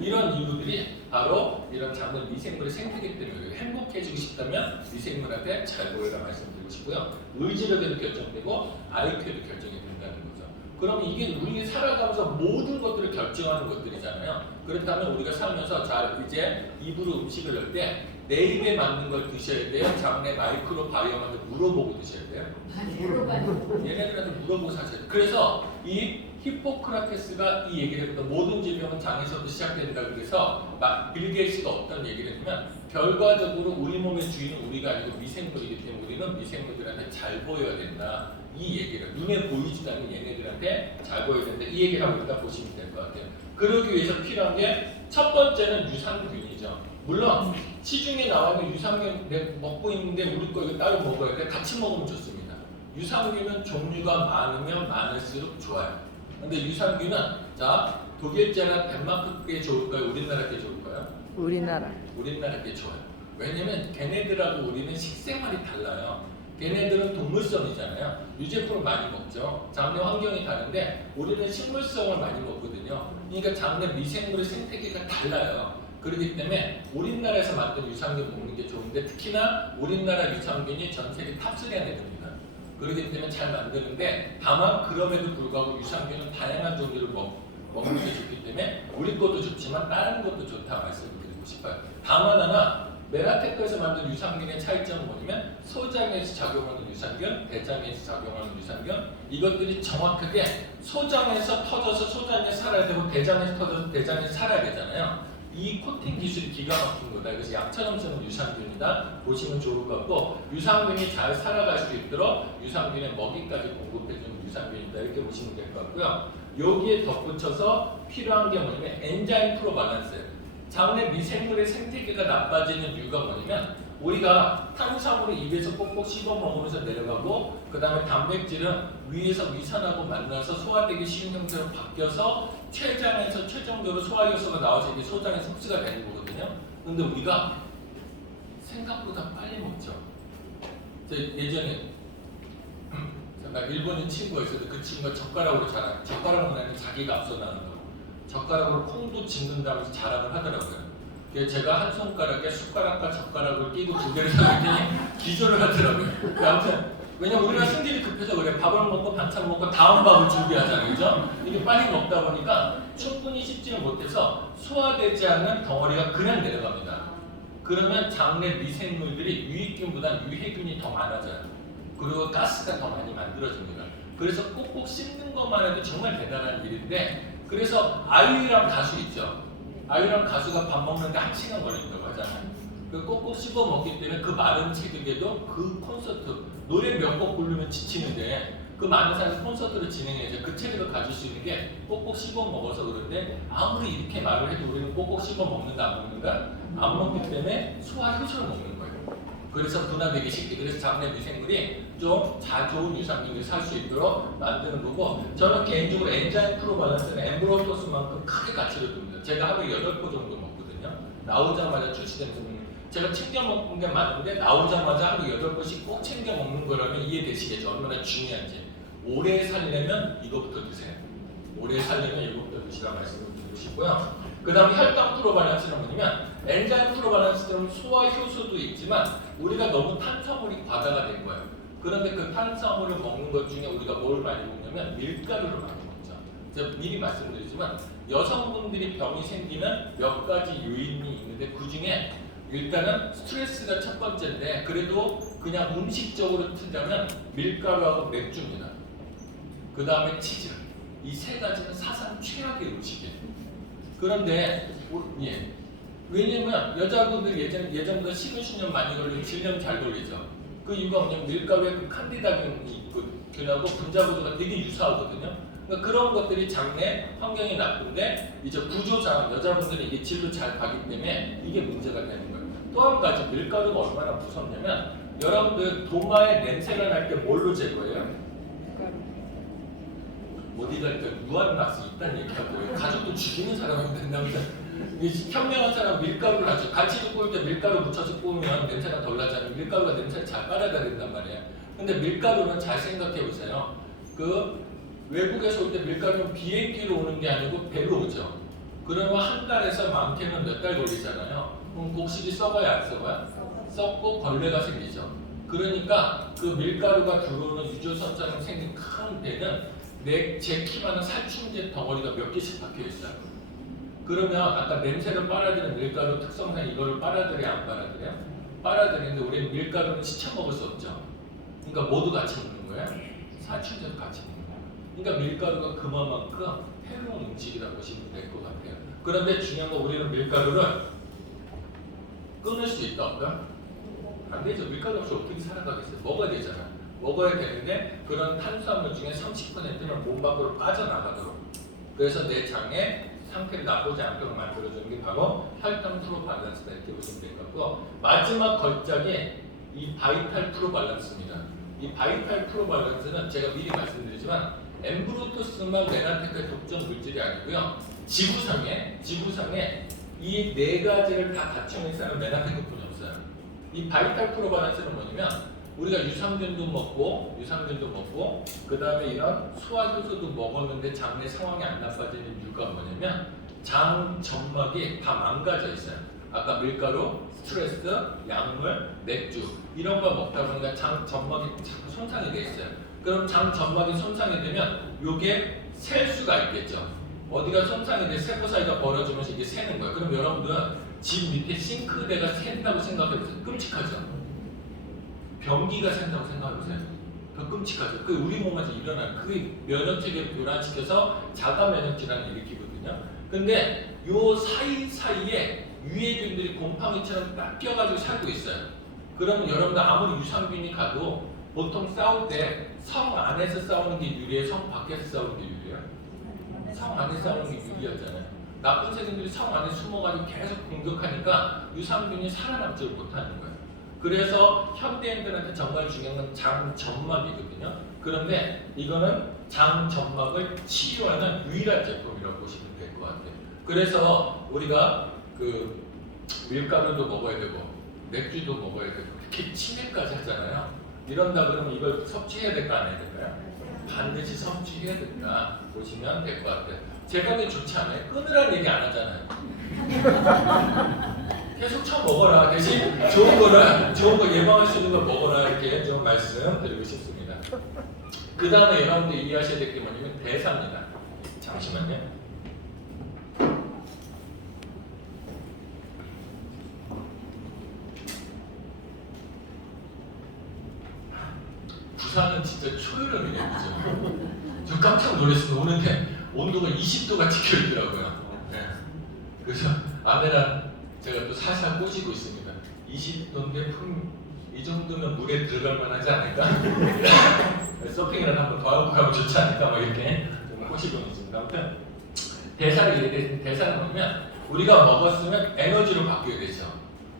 이런 이유들이 바로 이런 작은 미생물의 생태계 때문에 행복해지고 싶다면 미생물한테 잘 보여라 말씀드리고 싶고요. 의지력에도 결정되고 IQ에도 결정이 된다는 거죠. 그럼 이게 우리 살아가면서 모든 것들을 결정하는 것들이잖아요. 그렇다면 우리가 살면서 자 이제 입으로 음식을 넣을 때 내 입에 맞는 걸 드셔야 돼요? 장내 마이크로 바이옴한테 물어보고 드셔야 돼요? 얘네들한테 물어보고 사셔야 돼요. 그래서 이 히포크라테스가 이 얘기를 했거든. 모든 질병은 장에서부터 시작된다. 그래서 막 빌 게이츠가 어떤 얘기를 했냐면 결과적으로 우리 몸의 주인은 우리가 아니고 미생물이기 때문에 우리는 미생물들한테 잘 보여야 된다. 이 얘기를 눈에 보이지도 않는 얘네들한테 잘 보여야 된다. 이 얘기를 하고 일단 보시면 될 것 같아요. 그러기 위해서 필요한 게 첫 번째는 유산균이죠. 물론 시중에 나와 있는 유산균 내가 먹고 있는데 우리 거 이거 따로 먹어야 돼. 같이 먹으면 좋습니다. 유산균은 종류가 많으면 많을수록 좋아요. 근데 유산균은 자 독일제나 덴마크 게 좋을까요? 우리나라 게 좋을까요? 우리나라 게 좋아요. 왜냐면 걔네들하고 우리는 식생활이 달라요. 걔네들은 동물성이잖아요. 유제품을 많이 먹죠. 장내 환경이 다른데 우리는 식물성을 많이 먹거든요. 그러니까 장내 미생물의 생태계가 달라요. 그렇기 때문에 우리나라에서 만든 유산균 먹는 게 좋은데 특히나 우리나라 유산균이 전 세계 탑3 안에 듭니다. 그렇기 때문에 잘 만드는데 다만 그럼에도 불구하고 유산균은 다양한 종류를 먹는 게 좋기 때문에 우리 것도 좋지만 다른 것도 좋다 말씀드리고 싶어요. 다만 하나 메라테크에서 만든 유산균의 차이점은 뭐냐면 소장에서 작용하는 유산균, 대장에서 작용하는 유산균 이것들이 정확하게 소장에서 터져서 소장에 살아야 되고 대장에서 터져서 대장에 살아야 되잖아요. 이 코팅 기술이 기가 막힌 거다. 그래서 약처럼 쓰는 유산균이다. 보시면 좋을 것 같고 유산균이 잘 살아갈 수 있도록 유산균의 먹이까지 공급해주는 유산균이다. 이렇게 보시면 될 것 같고요. 여기에 덧붙여서 필요한 게 뭐냐면 엔자임 프로바란스예요. 장내 미생물의 생태계가 나빠지는 이유가 뭐냐면 우리가 탄수화물을 입에서 꼭꼭 씹어 먹으면서 내려가고 그 다음에 단백질은 위에서 위산하고 만나서 소화되기 쉬운 형태로 바뀌어서 췌장에서 최종적으로 소화효소가 나와서 이게 소장에서 흡수가 되는 거거든요. 근데 우리가 생각보다 빨리 먹죠. 예전에 나 일본인 친구가 있었는데 그 친구가 젓가락으로 젓가락으로 하면 자기가 앞서 나가는 거 젓가락으로 콩도 짓는다면서 자랑을 하더라고요. 그래서 제가 한 손가락에 숟가락과 젓가락을 끼고 두 개를 사봤더니 기절을 하더라고요. 아무튼 왜냐면 우리가 승질이 급해서 그래. 밥을 먹고 반찬 먹고 다음 밥을 준비하잖아요. 그죠? 이게 빨리 먹다 보니까 충분히 씹지를 못해서 소화되지 않는 덩어리가 그냥 내려갑니다. 그러면 장내 미생물들이 유익균보다 유해균이 더 많아져요. 그리고 가스가 더 많이 만들어집니다. 그래서 꼭꼭 씹는 것만 해도 정말 대단한 일인데, 그래서 아이유랑 가수 있죠. 아이유랑 가수가 밥 먹는데 1시간 걸린다고 하잖아요. 그 꼭꼭 씹어 먹기 때문에 그 마른 체격에도 그 콘서트 노래 몇 곡 부르면 지치는데 그 많은 사람이 콘서트를 진행해서 그 체력을 가질 수 있는 게 꼭꼭 씹어 먹어서 그런데, 아무리 이렇게 말을 해도 우리는 꼭꼭 씹어 먹는다 안 먹는가? 안 먹기 때문에 소화 효소를 먹는 거예요. 그래서 분화되기 쉽게, 그래서 장내 미생물이 좀 좋은 유산균을 살 수 있도록 만드는 거고, 저는 개인적으로 엔자임 프로밸런스는 엠브로토스만큼 크게 가치를 둡니다. 제가 하루에 8포 정도 먹거든요. 나오자마자 출시되는, 제가 챙겨 먹는 게 많은데 나오자마자 하루 8번씩 꼭 챙겨 먹는 거라면 이해되시겠죠? 얼마나 중요한지. 오래 살려면 이거부터 드세요. 오래 살려면 이거부터 드시라 말씀을 드리고 싶고요. 그 다음에 혈당 프로밸런스는 뭐냐면, 엔자임 프로밸런스는 소화 효소도 있지만 우리가 너무 탄수화물이 과다가 된 거예요. 그런데 그 탄수화물을 먹는 것 중에 우리가 뭘 많이 먹냐면 밀가루를 많이 먹죠. 제가 미리 말씀드리지만 여성분들이 병이 생기는 몇 가지 요인이 있는데, 그 중에 일단은 스트레스가 첫 번째인데, 그래도 그냥 음식적으로 틀자면 밀가루하고 맥주입니다. 그 다음에 치즈. 이 세 가지는 사상 최악의 음식이에요. 그런데 왜냐면 여자분들 예전보다 식은신염 많이 걸리고 질염 잘 걸리죠. 그 이유가 뭐냐면 밀가루에 그 칸디다균이 균하고 분자 구조가 되게 유사하거든요. 그러니까 그런 것들이 장내 환경이 나쁜데, 이제 구조상 여자분들이 이게 질로 잘 가기 때문에 이게 문제가 되는 거예요. 또 한 가지, 밀가루가 얼마나 무섭냐면, 여러분들 도마에 냄새가 날 때 뭘로 제거해요? 어디 갈 때 무한낙스 있다는 얘기하고, 가족도 죽이는 사람이 된다면서, 현명한 사람 밀가루를 하죠. 갈치도 구울 때 밀가루 묻혀서 구우면 냄새가 덜 나잖아요. 밀가루가 냄새를 잘 빨아들인단 말이에요. 근데 밀가루는 잘 생각해 보세요. 그 외국에서 올 때 밀가루는 비행기로 오는 게 아니고 배로 오죠. 그러면 한 달에서 많게는 몇 달 걸리잖아요. 그럼 곡식이 썩어야 안 썩어요? 썩고 벌레가 생기죠. 그러니까 그 밀가루가 들어오는 유조선처럼 생긴 큰 배는 제 키만한 살충제 덩어리가 몇 개씩 박혀 있어요. 그러면 아까 냄새를 빨아들이는 밀가루 특성상 이걸 빨아들여야 안 빨아들여요? 빨아들이는데 우리는 밀가루는 시쳐 먹을 수 없죠. 그러니까 모두 같이 먹는 거예요. 살충제도 같이 먹는 거예요. 그러니까 밀가루가 그만큼 해로운 음식이라고 보시면 될 것 같아요. 그런데 중요한 건, 우리는 밀가루를 끊을 수 있다 없다? 안 되죠. 밀가루 없이 어떻게 살아가겠어요? 먹어야 되잖아요. 먹어야 되는데 그런 탄수화물 중에 30%는 몸 밖으로 빠져나가도록, 그래서 내 장에 상태를 나쁘지 않도록 만들어주는 게 바로 혈당 프로밸런스다, 이렇게 보시면 될 것 같고, 마지막 걸작이 이 바이탈 프로밸런스입니다. 이 바이탈 프로밸런스는 제가 미리 말씀드리지만 엠브로토스만 메나테크의 독점 물질이 아니고요. 지구상에 이 네 가지를 다 갖춘 회사는 메나테크뿐이 없어요. 이 바이탈 프로밸런스는 뭐냐면, 우리가 유산균도 먹고 그 다음에 이런 소화 효소도 먹었는데 장내 상황이 안 나빠지는 이유가 뭐냐면, 장 점막이 다 망가져 있어요. 아까 밀가루, 스트레스, 약물, 맥주 이런 거 먹다 보니까 장 점막이 자꾸 손상이 돼 있어요. 그럼 장 점막이 손상이 되면 이게 셀 수가 있겠죠. 어디가 손상이 돼 세포 사이가 벌어지면서 이게 새는 거예요. 그럼 여러분들은 집 밑에 싱크대가 샌다고 생각해보세요. 끔찍하죠. 변기가 샌다고 생각해보세요. 더 끔찍하죠. 그 우리 몸에서 일어나는, 그게 면역체계를 교란시켜서 자가 면역 질환을 일으키거든요. 근데 요 사이사이에 유해균들이 곰팡이처럼 딱 껴가지고 살고 있어요. 그러면 여러분들 아무리 유산균이 가도 보통 싸울 때 성 안에서 싸우는 게 유리해요? 성 밖에서 싸우는 게 유리해요? 성 안에 싸우는 게 유리하잖아요. 나쁜 세균들이 성 안에 숨어가지고 계속 공격하니까 유산균이 살아남지를 못하는 거예요. 그래서 현대인들한테 정말 중요한 건 장 점막이거든요. 그런데 이거는 장 점막을 치료하는 유일한 제품이라고 보시면 될 것 같아요. 그래서 우리가 그 밀가루도 먹어야 되고 맥주도 먹어야 되고 특히 치매까지 하잖아요. 이런다 그러면 이걸 섭취해야 될까 안 해야 될까요? 반드시 섭취해야 된다 보시면 될 것 같아요. 제가 왜 좋지 않아요? 끊으라는 얘기 안 하잖아요. 계속 쳐먹어라. 대신 좋은 거 예방할 수 있는 걸 먹어라, 이렇게 좀 말씀드리고 싶습니다. 그 다음에 여러분들 이해하셔야 될 게 뭐냐면 대사입니다. 잠시만요. 부산은 진짜 초여름이네, 그죠? 저 깜짝 놀랐어요. 오는데 온도가 20도가 찍혀 있더라고요. 네. 그래서 아내랑 제가 또 살살 꼬시고 있습니다. 20도인데 이 정도면 물에 들어갈 만하지 않을까? 서핑을 한번 더 하고 가면 좋지 않을까? 막 이렇게 좀 꼬시고 있습니다. 아무튼 대사는 뭐냐면 우리가 먹었으면 에너지로 바뀌게 되죠.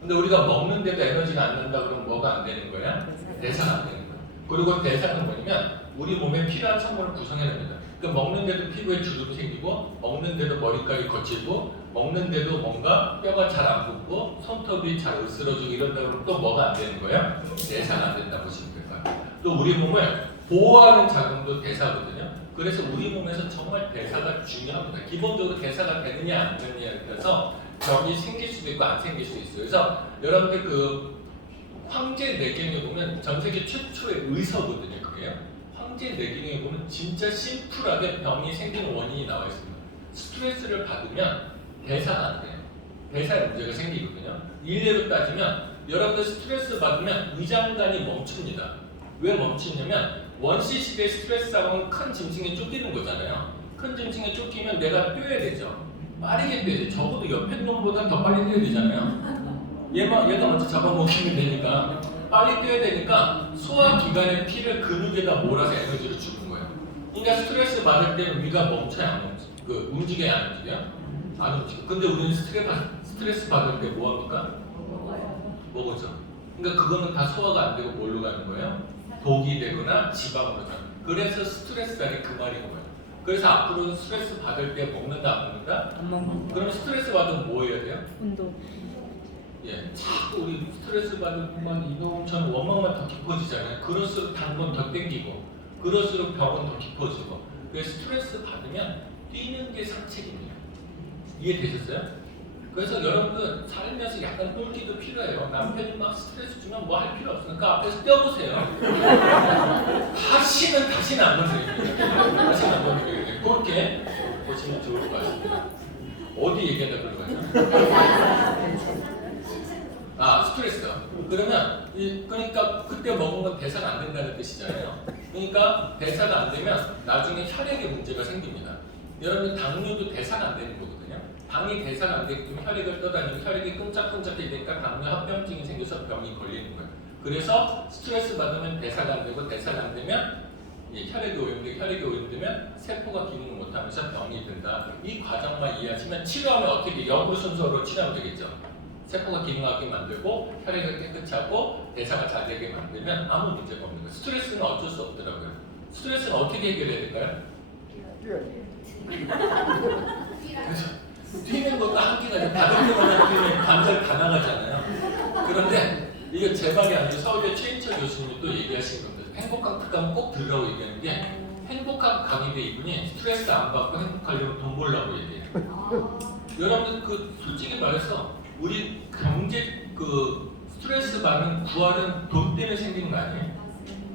근데 우리가 먹는데도 에너지가 안 난다 그러면 뭐가 안 되는 거야? 대사가 안 되는 거야. 그리고 대사는 뭐냐면 우리 몸에 필요한 성분을 구성해냅니다. 그러니까 먹는데도 피부에 주름이 생기고, 먹는데도 머리카락이 거치고, 먹는데도 뭔가 뼈가 잘 안 붙고, 손톱이 잘 으스러지고 이런다 그러면 또 뭐가 안 되는 거예요? 대사가 안 된다 보시면 될 거예요. 또 우리 몸을 보호하는 작용도 대사거든요. 그래서 우리 몸에서 정말 대사가 중요합니다. 기본적으로 대사가 되느냐 안 되느냐에 따라서 병이 생길 수도 있고 안 생길 수도 있어요. 그래서 여러분들 그 황제 내경에 보면 전 세계 최초의 의서거든요. 그게요. 황제 내경에 보면 진짜 심플하게 병이 생기는 원인이 나와 있습니다. 스트레스를 받으면 대사가 안 돼요. 대사에 문제가 생기거든요. 일례로 따지면 여러분들 스트레스 받으면 위장관이 멈춥니다. 왜 멈추냐면 원시시대에 스트레스 상황은 큰 짐승에 쫓기는 거잖아요. 큰 짐승에 쫓기면 내가 뛰어야 되죠. 빠르게 뛰어야 돼. 적어도 옆에 놈보다 더 빨리 뛰어야 되잖아요. 얘가 먼저 잡아먹히면 되니까 빨리 뛰어야 되니까 소화기관의 피를 근육에다 몰아서 에너지를 주는 거예요. 그러니까 스트레스 받을 때는 위가 멈춰야 안 멈춰. 그 움직여야 안 움직여요? 안 움직여. 근데 우리는 스트레스 받을 때 뭐 합니까? 먹어죠. 그러니까 그거는 다 소화가 안 되고 뭘로 가는 거예요? 독이 되거나 지방으로 가는 거예요. 그래서 스트레스라는 그 말인 거예요. 그래서 앞으로 스트레스 받을 때 먹는다 안 먹는다? 안 먹는다. 그럼 스트레스 받으면 뭐 해야 돼요? 운동. 예, 자꾸 우리 스트레스 받으면 이놈처럼 원망만 더 깊어지잖아요. 그럴수록 당분 더 땡기고, 그럴수록 병은 더 깊어지고. 그래서 스트레스 받으면 뛰는 게 상책입니다. 이해되셨어요? 그래서 여러분들 살면서 약간 똘끼도 필요해요. 남편이 막 스트레스 주면 뭐 할 필요 없으니까 앞에서 뛰어보세요. 다시는 안 건드립니다. 다시는 안 건드리게. 그렇게 보시면 좋을 것 같습니다. 어디 얘기하다 그런 거예요? 스트레스. 그러면 그러니까 그때 먹은 건 대사가 안 된다는 뜻이잖아요. 그러니까 대사가 안 되면 나중에 혈액에 문제가 생깁니다. 여러분 당뇨도 대사가 안 되는 거거든요. 당이 대사가 안 되기 때문에 혈액을 떠다니고 혈액이 끈적끈적해지니까 당뇨 합병증이 생겨서 병이 걸리는 거예요. 그래서 스트레스 받으면 대사가 안 되고 대사가 안 되면 혈액이 오염되고 혈액이 오염되면 세포가 기능을 못하면서 병이 든다. 이 과정만 이해하시면 치료하면 어떻게 역으로 순서로 치료하면 되겠죠. 세포가 기능하게 만들고 혈액을 깨끗이 하고 대사가 잘 되게 만들면 아무 문제가 없는 거예요. 스트레스는 어쩔 수 없더라고요. 스트레스는 어떻게 해결해야 될까요? 그래서 뛰는 것도 한계가 있어요. 다른 데마다 뛰면 관절 다 나가잖아요. 그런데 이게 제 말이 아니고 서울대 최인철 교수님이 또 얘기하신 겁니다. 행복한 특강은 꼭 들으라고 얘기하는 게 행복한 강의대 이분이 스트레스 안 받고 행복하려면 돈 벌라고 얘기해요. 여러분들 솔직히 말해서 우리 경제 스트레스 받는 구할은 돈 때문에 생기는 거 아니에요?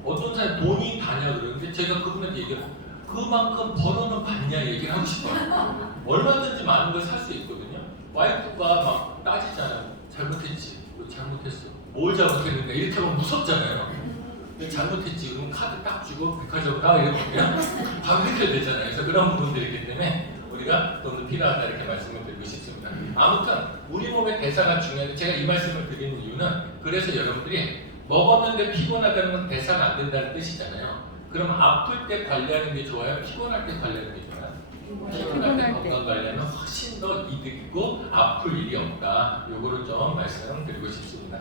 어떤 사람이 돈이 다냐 그러는데 제가 그분한테 얘기해요. 그만큼 벌어는 받냐 얘기를 하고 싶어요. 얼마든지 많은 걸 살 수 있거든요. 와이프가 막 따지잖아요. 잘못했지. 뭐 잘못했어. 뭘 잘못했는데 이렇게 하면 무섭잖아요. 잘못했지. 그럼 카드 딱 주고 백화점 가 이러면 바로 해결되잖아요. 그래서 그런 부분들이기 때문에 우리가 돈은 필요하다 이렇게 말씀을 드리고 싶습니다. 아무튼 우리 몸의 대사가 중요한데 제가 이 말씀을 드리는 이유는 그래서 여러분들이 먹었는데 피곤하다는 건 대사가 안 된다는 뜻이잖아요. 그럼 아플 때 관리하는 게 좋아요? 피곤할 때 관리하는 게 좋아요? 피곤할 때 건강 관리하면 훨씬 더 이득이고 아플 일이 없다. 요거를 좀 말씀드리고 싶습니다.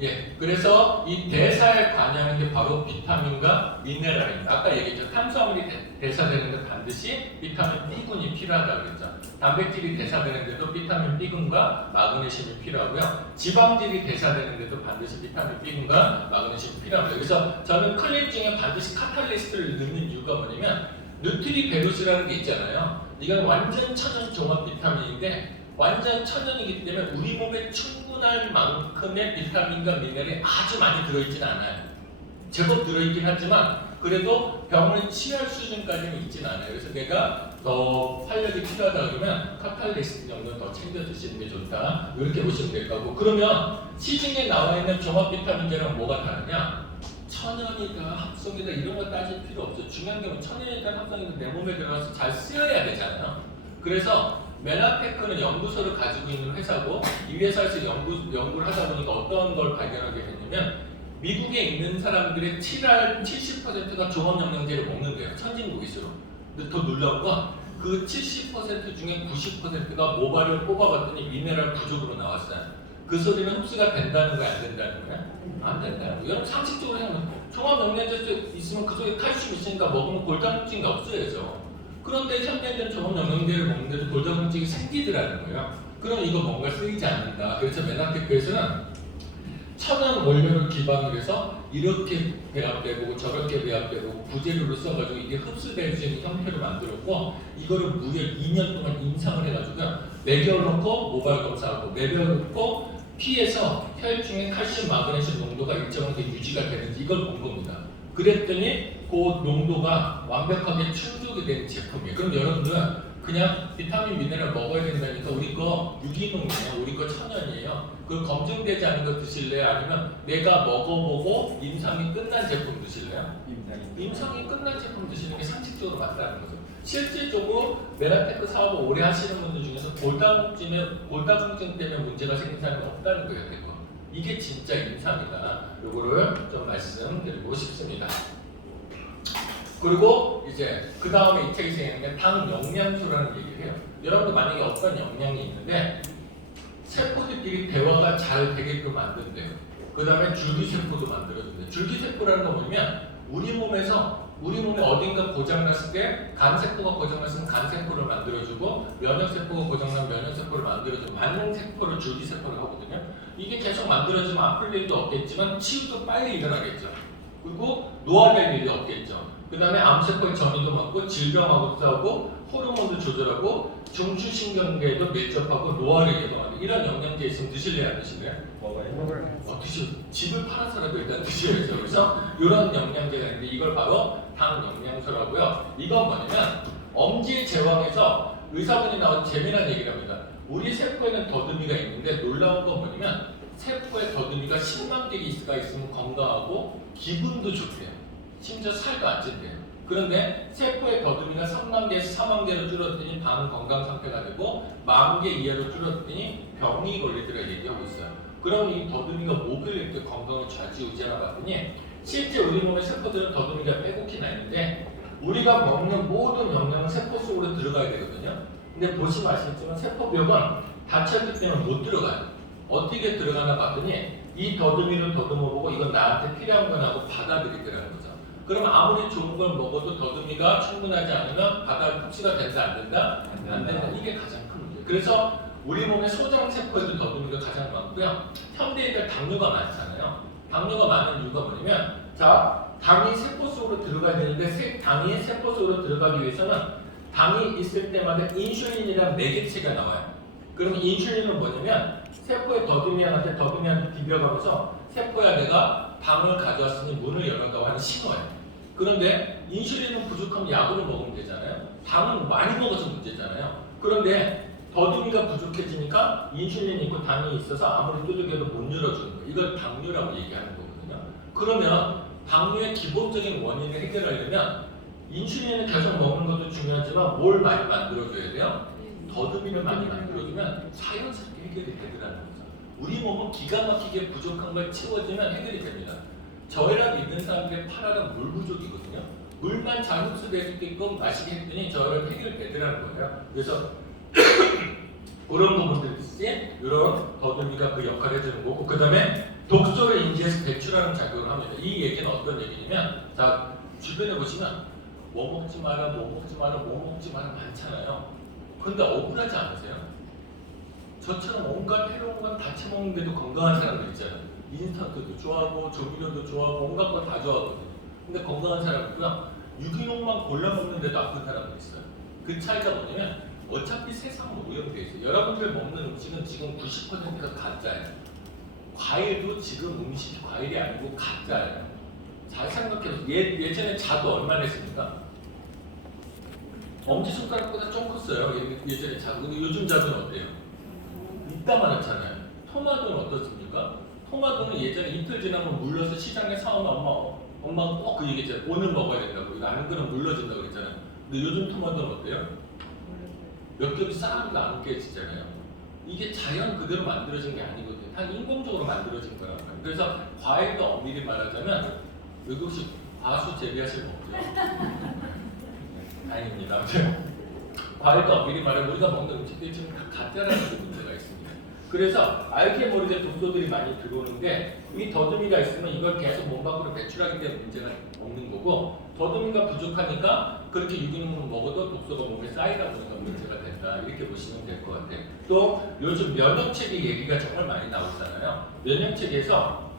예, 그래서 이 대사에 관여하는 게 바로 비타민과 미네랄입니다. 아까 얘기했죠. 탄수화물이 대사되는데 반드시 비타민 B군이 필요하다고 그랬죠. 단백질이 대사되는데도 비타민 B군과 마그네슘이 필요하고요. 지방질이 대사되는데도 반드시 비타민 B군과 마그네슘이 필요합니다. 그래서 저는 클립 중에 반드시 카탈리스트를 넣는 이유가 뭐냐면 누트리베루스라는 게 있잖아요. 이건 완전 천연 종합 비타민인데 완전 천연이기 때문에 우리 몸에 충분할 만큼의 비타민과 미네랄이 아주 많이 들어있지는 않아요. 제법 들어있긴 하지만 그래도 병을 치료할 수준까지는 있지는 않아요. 그래서 내가 더 활력이 필요하다 그러면 카탈리스트 정도는 더 챙겨 드시는 게 좋다. 이렇게 보시면 될 거고, 그러면 시중에 나와 있는 종합 비타민제랑 뭐가 다르냐? 천연이다, 합성이다 이런 거 따질 필요 없어요. 중요한 게 천연이다, 합성이다 내 몸에 들어가서 잘 쓰여야 되잖아요. 그래서 메나테크는 연구소를 가지고 있는 회사고 이 회사에서 연구를 하다 보니까 어떤 걸 발견하게 됐냐면 미국에 있는 사람들의 70%가 종합영양제를 먹는데요. 선진국일수록. 근데 더 놀라운 건 그 70% 중에 90%가 모발을 뽑아봤더니 미네랄 부족으로 나왔어요. 그 소리는 흡수가 된다는 거야, 안 된다는 거야? 안 된다는 거야. 여러분 상식적으로 생각하면 종합영양제 있으면 그 속에 칼슘 있으니까 먹으면 골다공증이 없어야죠. 그런데 현대인들은 종합영양제를 먹는데도 골다공증이 생기더라는 거예요. 그럼 이거 뭔가 쓰이지 않는다. 그래서 메나테크에서는 천연 원료를 기반으로 해서 이렇게 배합되고 저렇게 배합되고 부재료를 써가지고 이게 흡수될 수 있는 형태로 만들었고 이거를 무려 2년 동안 임상을 해가지고 매겨놓고 모발 검사하고 매겨놓고 피에서 혈중의 칼슘, 마그네슘 농도가 일정하게 유지가 되는지 이걸 본 겁니다. 그랬더니 그 농도가 완벽하게 충족이 된 제품이에요. 그럼 여러분들은 그냥 비타민, 미네랄 먹어야 된다니까 우리 거 유기농이에요. 우리 거 천연이에요. 그 검증되지 않은 거 드실래요? 아니면 내가 먹어보고 임상이 끝난 제품 드실래요? 임상이 끝난 제품 드시는 게 상식적으로 맞다는 거죠. 실질적으로 메나테크 사업을 오래 하시는 분들 중에서 골다공증 때문에 문제가 생긴 사람이 없다는 거예요. 이게 진짜 임상이다. 요거를 좀 말씀드리고 싶습니다. 그리고 이제 그 다음에 이 책에서 얘기하는 당 영양소라는 얘기를 해요. 여러분들 만약에 어떤 영양이 있는데 세포들끼리 대화가 잘 되게끔 만든대요. 그 다음에 줄기세포도 만들어준대요. 줄기세포라는 건 뭐냐면 우리 몸에 어딘가 고장났을 때 간세포가 고장났으면 간세포를 만들어주고 면역세포가 고장나면 면역세포를 만들어주고 만능세포를 줄기세포를 하거든요. 이게 계속 만들어지면 아플 일도 없겠지만 치유도 빨리 일어나겠죠. 그리고 노화될 일이 없겠죠. 그 다음에 암세포의 전이도 막고 질병하고 싸우고 호르몬도 조절하고 중추신경계에도 밀접하고 노화를 예방하고 이런 영양제 있으면 드실래요? 안 드실래요? 먹어요. 집을 팔아서라도 일단 드셔야죠. 그래서 이런 영양제가 있는데 이걸 바로 당 영양소라고요. 이건 뭐냐면 엄지 제왕에서 의사분이 나온 재미난 얘기를 합니다. 우리 세포에는 더듬이가 있는데 놀라운 건 뭐냐면 세포에 더듬이가 10만 개가 있으면 건강하고 기분도 좋대요. 심지어 살도 안 찐대요. 그런데 세포의 더듬이가 3만 개에서 4만 개로 줄었더니 반 건강 상태가 되고 10,000개 이하로 줄었더니 병이 걸리더라 얘기하고 있어요. 그럼 이 더듬이가 뭐길래 이렇게 건강을 좌지우지하나 봤더니 실제 우리 몸의 세포들은 더듬이가 빼곡히 나 있는데 우리가 먹는 모든 영양은 세포 속으로 들어가야 되거든요. 근데 보시면 아시겠지만 세포벽은 닫혔기 때문에 못 들어가요. 어떻게 들어가나 봤더니 이 더듬이를 더듬어보고 이건 나한테 필요한 거라고 받아들이더라는 거죠. 그럼 아무리 좋은 걸 먹어도 더듬이가 충분하지 않으면 흡수가 된다 안 된다? 안 된다. 이게 가장 큰 문제예요. 그래서 우리 몸의 소장세포에도 더듬이가 가장 많고요. 현대인들 당뇨가 많잖아요. 당뇨가 많은 이유가 뭐냐면 자, 당이 세포 속으로 들어가야 되는데 당이 세포 속으로 들어가기 위해서는 당이 있을 때마다 인슐린이라는 매개체가 나와요. 그럼 인슐린은 뭐냐면 세포의 더듬이한테 비벼가면서 세포야 내가 당을 가져왔으니 문을 열었다고 하는 신호예요. 그런데 인슐린은 부족하면 약으로 먹으면 되잖아요. 당은 많이 먹어서 문제잖아요. 그런데 더듬이가 부족해지니까 인슐린이 있고 당이 있어서 아무리 두들겨도 못 열어주는 거예요. 이걸 당뇨라고 얘기하는 거거든요. 그러면 당뇨의 기본적인 원인을 해결하려면 인슐린을 계속 먹는 것도 중요하지만 뭘 많이 만들어줘야 돼요? 더듬이를 많이 만들어주면 자연스럽게 해결이 되더라는 거죠. 우리 몸은 기가 막히게 부족한 걸 채워주면 해결이 됩니다. 저혈압 있는 사람들의 8알은 물 부족이거든요. 물만 잘 흡수되게끔 마시게 했더니 저혈압 해결되더라는 거예요. 그래서 그런 부분들이 이런 더듬이가 그 역할을 해주는 거고 그 다음에 독소를 인지해서 배출하는 작용을 합니다. 이 얘기는 어떤 얘기냐면 자 주변에 보시면 뭐 먹지 마라 많잖아요. 근데 억울하지 않으세요? 저처럼 온갖 해로운 건 다 처먹는데도 건강한 사람들 있잖아요. 인스턴트도 좋아하고 조미료도 좋아하고 온갖 걸 다 좋아하거든요. 근데 건강한 사람이고요. 유기농만 골라 먹는데도 아픈 사람도 있어요. 그 차이가 뭐냐면 어차피 세상은 오염돼 있어요. 여러분들 먹는 음식은 지금 90%가 가짜예요. 과일도 지금 음식이 과일이 아니고 가짜예요. 잘 생각해서 예전에 자도 얼마나 했습니까? 엄지손가락보다 좀 컸어요. 예전에 자. 근데 요즘 자두는 어때요? 이따만하잖아요. 토마토는 어떻습니까? 토마토는 예전에 이틀 지나면 물러서 시장에 사오면 엄마 엄마가 꼭 그 얘기했잖아. 오늘 먹어야 된다고. 이거 안 그러면 물러진다고 그랬잖아요. 근데 요즘 토마토는 어때요? 몇 겹이 쌓아도 안 깨지잖아요. 이게 자연 그대로 만들어진 게 아니거든요. 다 인공적으로 만들어진 거예요. 그래서 과일도 엄밀히 말하자면 외국식 과수 재배하시는 거 없죠? 다행입니다. 과일도 엄밀히 말하면 우리가 먹는 음식들이 지금 다 가짜라는 문제가 있습니다. 그래서 알게 모르게 독소들이 많이 들어오는데 이 더듬이가 있으면 이걸 계속 몸 밖으로 배출하기 때문에 문제가 없는 거고 더듬이가 부족하니까 그렇게 유기농을 먹어도 독소가 몸에 쌓이다 보니까 문제가 된다. 이렇게 보시면 될 것 같아요. 또 요즘 면역체계 얘기가 정말 많이 나오잖아요. 면역체계에서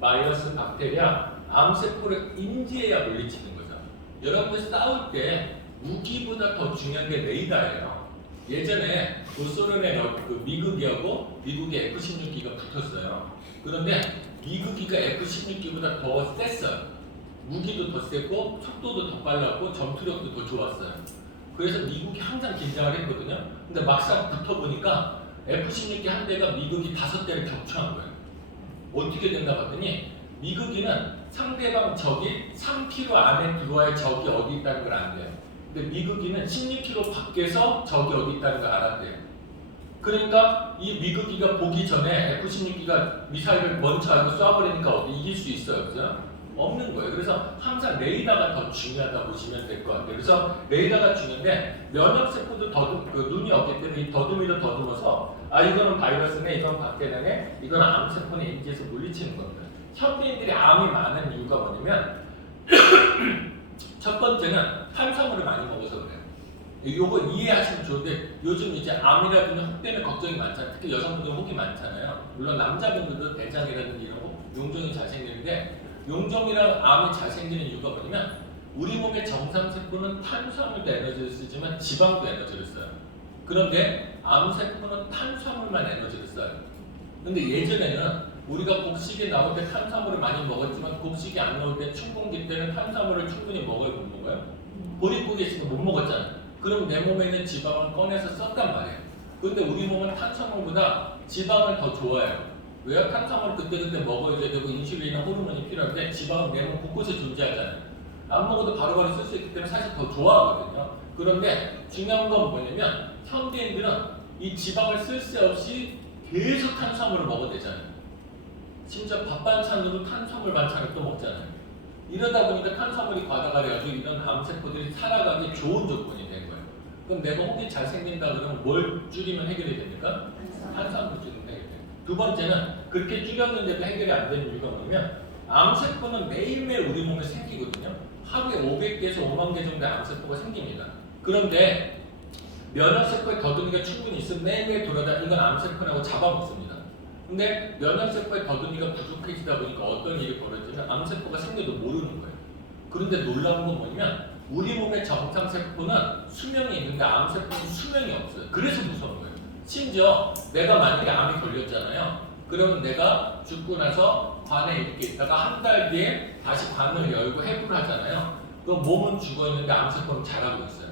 바이러스, 박테리아, 암세포를 인지해야 물리치는 거죠. 여러분들 싸울 때 무기보다 더 중요한 게 레이더예요. 예전에 소련의 그 미국이하고 미국의 F-16기가 붙었어요. 그런데 미국기가 F-16기보다 더 셌어요. 무기도 더 세고 속도도 더 빨랐고 전투력도 더 좋았어요. 그래서 미국이 항상 긴장을 했거든요. 근데 막상 붙어보니까 F-16기 한 대가 미국이 5대를 격추한 거예요. 어떻게 된다 봤더니 미국인은 상대방 적이 3km 안에 들어와야 적이 어디 있다는 걸 안 돼요. 근데 미국인은 16km 밖에서 적이 어디 있다는 걸 알았대요. 그러니까 이 미국기가 보기 전에 F-16기가 미사일을 먼저 알고 쏴버리니까 어디 이길 수 있어요, 그죠? 없는 거예요. 그래서 항상 레이더가 더 중요하다 보시면 될 것 같아요. 그래서 레이더가 중요한데 면역세포도 눈이 없기 때문에 이 더듬이도 더듬어서 이거는 바이러스네, 이건 박테리아네, 이건 암세포네 인지해서 물리치는 겁니다. 현대인들이 암이 많은 이유가 뭐냐면 첫 번째는 탄수화물을 많이 먹어서 그래요. 요거 이해하시면 좋은데 요즘 이제 암이라든지 혹 때문에 걱정이 많잖아요. 특히 여성분들은 혹이 많잖아요. 물론 남자분들도 대장이라든지 이런 거 용종이 잘 생기는데 용종이랑 암이 잘 생기는 이유가 뭐냐면 우리 몸의 정상세포는 탄수화물도 에너지를 쓰지만 지방도 에너지를 써요. 그런데 암세포는 탄수화물만 에너지를 써요. 근데 예전에는 우리가 곡식이 나올 때 탄수화물을 많이 먹었지만 곡식이 안 나올 때 춘공기 때는 탄수화물을 충분히 먹어요, 못 먹어요? 보릿고기 있으면 못 먹었잖아요. 그럼 내 몸에 있는 지방을 꺼내서 썼단 말이에요. 근데 우리 몸은 탄수화물보다 지방을 더 좋아해요. 왜요? 탄수화물을 그때그때 먹어야 되고 인슐린이나 호르몬이 필요한데 지방은 내 몸 곳곳에 존재하잖아요. 안 먹어도 바로바로 쓸 수 있기 때문에 사실 더 좋아하거든요. 그런데 중요한 건 뭐냐면 현대인들은 이 지방을 쓸 새 없이 계속 탄수화물을 먹어야 되잖아요. 심지어 밥 반찬으로 탄수화물 반찬을 또 먹잖아요. 이러다 보니까 탄수화물이 과다가 돼가지고 이런 암세포들이 살아가기 좋은 조건이 된 거예요. 그럼 내가 혹이 잘 생긴다 그러면 뭘 줄이면 해결이 됩니까? 탄수화물 줄이면 해결이 돼요. 두 번째는 그렇게 줄였는데도 해결이 안 되는 이유가 뭐냐면 암세포는 매일매일 우리 몸에 생기거든요. 하루에 500개에서 5만 개 정도의 암세포가 생깁니다. 그런데 면역세포의 더듬이가 충분히 있으면 매일매일 돌아다니는 이건 암세포라고 잡아먹습니다. 근데 면역세포의 더듬이가 부족해지다 보니까 어떤 일이 벌어지면 암세포가 생겨도 모르는 거예요. 그런데 놀라운 건 뭐냐면 우리 몸의 정상세포는 수명이 있는데 암세포는 수명이 없어요. 그래서 무서운 거예요. 심지어 내가 만약에 암이 걸렸잖아요. 그러면 내가 죽고 나서 관에 이렇게 있다가 한 달 뒤에 다시 관을 열고 회부를 하잖아요. 그럼 몸은 죽어있는데 암세포는 자라고 있어요.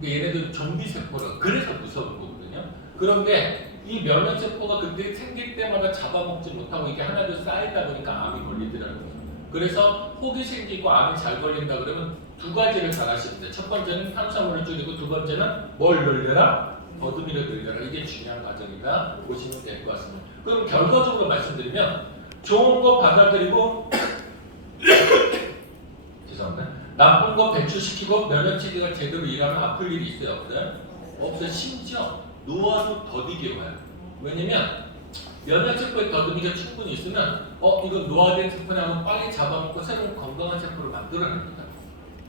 그러니까 얘네들 좀비세포라 그래서 무서운 거거든요. 그런데 이 면역세포가 그때 생길 때마다 잡아먹지 못하고 이게 하나둘 쌓이다 보니까 암이 걸리더라고요. 그래서 혹이 생기고 암이 잘 걸린다 그러면 두 가지를 잘 하시면 돼요. 첫 번째는 탄수화물을 줄이고 두 번째는 뭘 늘려라? 더듬이를 늘려라. 이게 중요한 과정이다 보시면 될 것 같습니다. 그럼 결과적으로 말씀드리면 좋은 거 받아들이고 죄송합니다. 나쁜 거 배출시키고 면역체계가 제대로 일하면 아플 일이 있어요? 없어요? 없어요. 심지어 노화도 더디게 와요. 왜냐면 면역세포의 더듬이가 충분히 있으면 이건 노화된 세포라고 빨리 잡아먹고 새로운 건강한 세포를 만들어냅니다.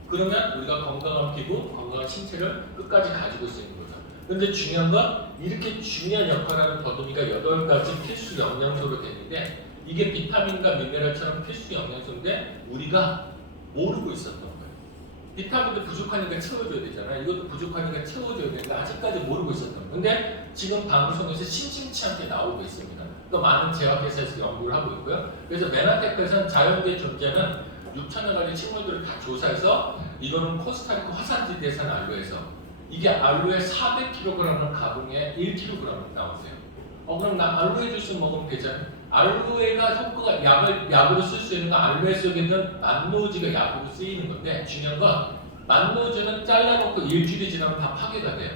그러면 우리가 건강한 피부, 건강한 신체를 끝까지 가지고 있는 거죠. 그런데 중요한 건 이렇게 중요한 역할을 하는 더듬이가 8가지 필수 영양소로 되는데 이게 비타민과 미네랄처럼 필수 영양소인데 우리가 모르고 있었던 거예요. 비타민도 부족하니까 채워줘야 되잖아요. 이것도 부족하니까 채워줘야 되는데 아직까지 모르고 있었던 거예요. 근데 지금 방송에서 심심치 않게 나오고 있습니다. 또 많은 제약회사에서 연구를 하고 있고요. 그래서 메나테크에서는 자연계에 존재하는 6천여 가지 식물들을 다 조사해서 이거는 코스타리카 화산지대에 사는 알로에서 이게 알로에 400kg을 가공해 1kg 나오세요. 그럼 나 알로에 주스 먹으면 되잖아요. 알로에가 효과가 약으로 쓸 수 있는 건 알로에 속에 있는 만노지가 약으로 쓰이는 건데 중요한 건 만노지는 잘라놓고 일주일이 지나면 다 파괴가 돼요.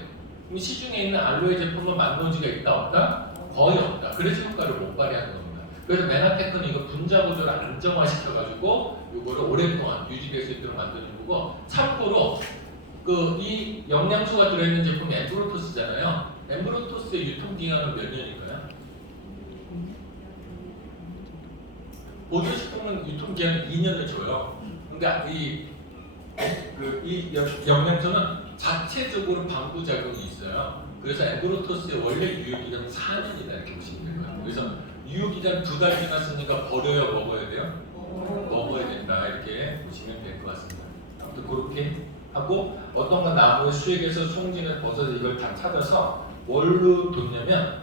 그럼 시중에 있는 알로에 제품은 만노지가 있다 없다? 거의 없다. 그래서 효과를 못 발휘하는 겁니다. 그래서 메나테크는 이거 분자 구조를 안정화시켜가지고 이거를 오랫동안 유지될 수 있도록 만드는 거고 참고로 이 영양소가 들어있는 제품이 엠브로토스잖아요. 엠브로토스의 유통기한은 몇 년인가요? 보조식품은 유통기한은 2년을 줘요. 근데 이 영양소는 자체적으로 방부작용이 있어요. 그래서 엠브로토스의 원래 유효기간은 4년이다 이렇게 보시면 돼요. 그래서 유효기간 2달 지났으니까 버려야 먹어야 돼요? 먹어야 된다 이렇게 보시면 될 것 같습니다. 아무튼 그렇게 하고 어떤 건 나무의 수액에서 송진을 벗어서 이걸 다 찾아서 뭘로 뒀냐면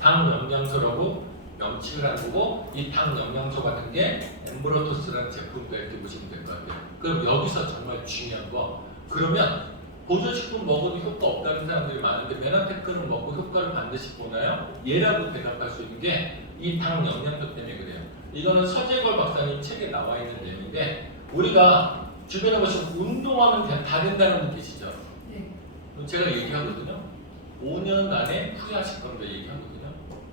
당 영양소라고 명칭을 한 거고 이 당 영양소 같은 게 엠브로토스라는 제품과 이렇게 보시면 될 것 같아요. 그럼 여기서 정말 중요한 거 그러면 보조식품 먹어도 효과 없다는 사람들이 많은데 메나테크는 먹고 효과를 반드시 보나요? 얘라고 대답할 수 있는 게 이 당 영양소 때문에 그래요. 이거는 서재걸 박사님 책에 나와 있는 내용인데 우리가 주변에 보시면 운동하면 다 된다는 분 계시죠? 네. 제가 얘기하거든요. 5년 안에 후회하실 겁니다. 얘기하거든요.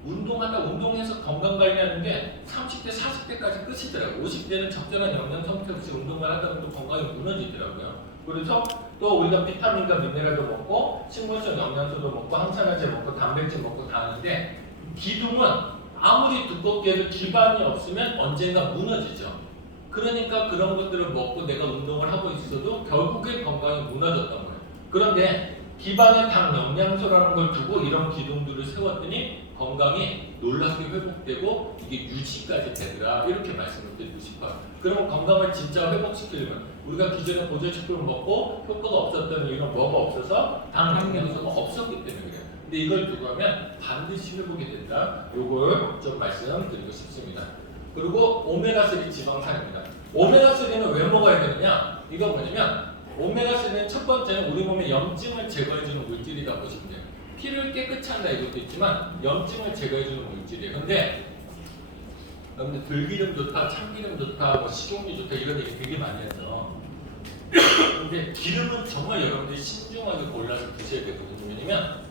운동해서 건강 관리하는 게 30대, 40대까지 끝이더라고요. 50대는 적절한 영양 선택 없이 운동만 하다 보면 건강이 무너지더라고요. 그래서 또 우리가 비타민과 미네랄도 먹고 식물성 영양소도 먹고 항산화제 먹고 단백질 먹고 다 하는데 기둥은 아무리 두껍게 해도 기반이 없으면 언젠가 무너지죠. 그러니까 그런 것들을 먹고 내가 운동을 하고 있어도 결국엔 건강이 무너졌던 거예요. 그런데 기반에 당 영양소라는 걸 두고 이런 기둥들을 세웠더니 건강이 놀랍게 회복되고 이게 유지까지 되더라 이렇게 말씀을 드리고 싶어요. 그러면 건강을 진짜 회복시키려면 우리가 기존에 보조식품을 먹고 효과가 없었던 이유는 뭐가 없어서 당 영양소가 없었기 때문에 그래요. 근데 이걸 두고 하면 반드시 회복이 된다. 요걸 좀 말씀드리고 싶습니다. 그리고 오메가3 지방산입니다. 오메가3는 왜 먹어야 되느냐? 이거 뭐냐면 오메가3는 첫 번째는 우리 몸의 염증을 제거해주는 물질이다 보시면 돼요. 피를 깨끗이 한다 이것도 있지만 염증을 제거해주는 물질이에요. 근데 여러분들 들기름 좋다, 참기름 좋다, 뭐 식용유 좋다 이런 얘기 되게 많이 하죠. 근데 기름은 정말 여러분들이 신중하게 골라서 드셔야 되거든요. 왜냐면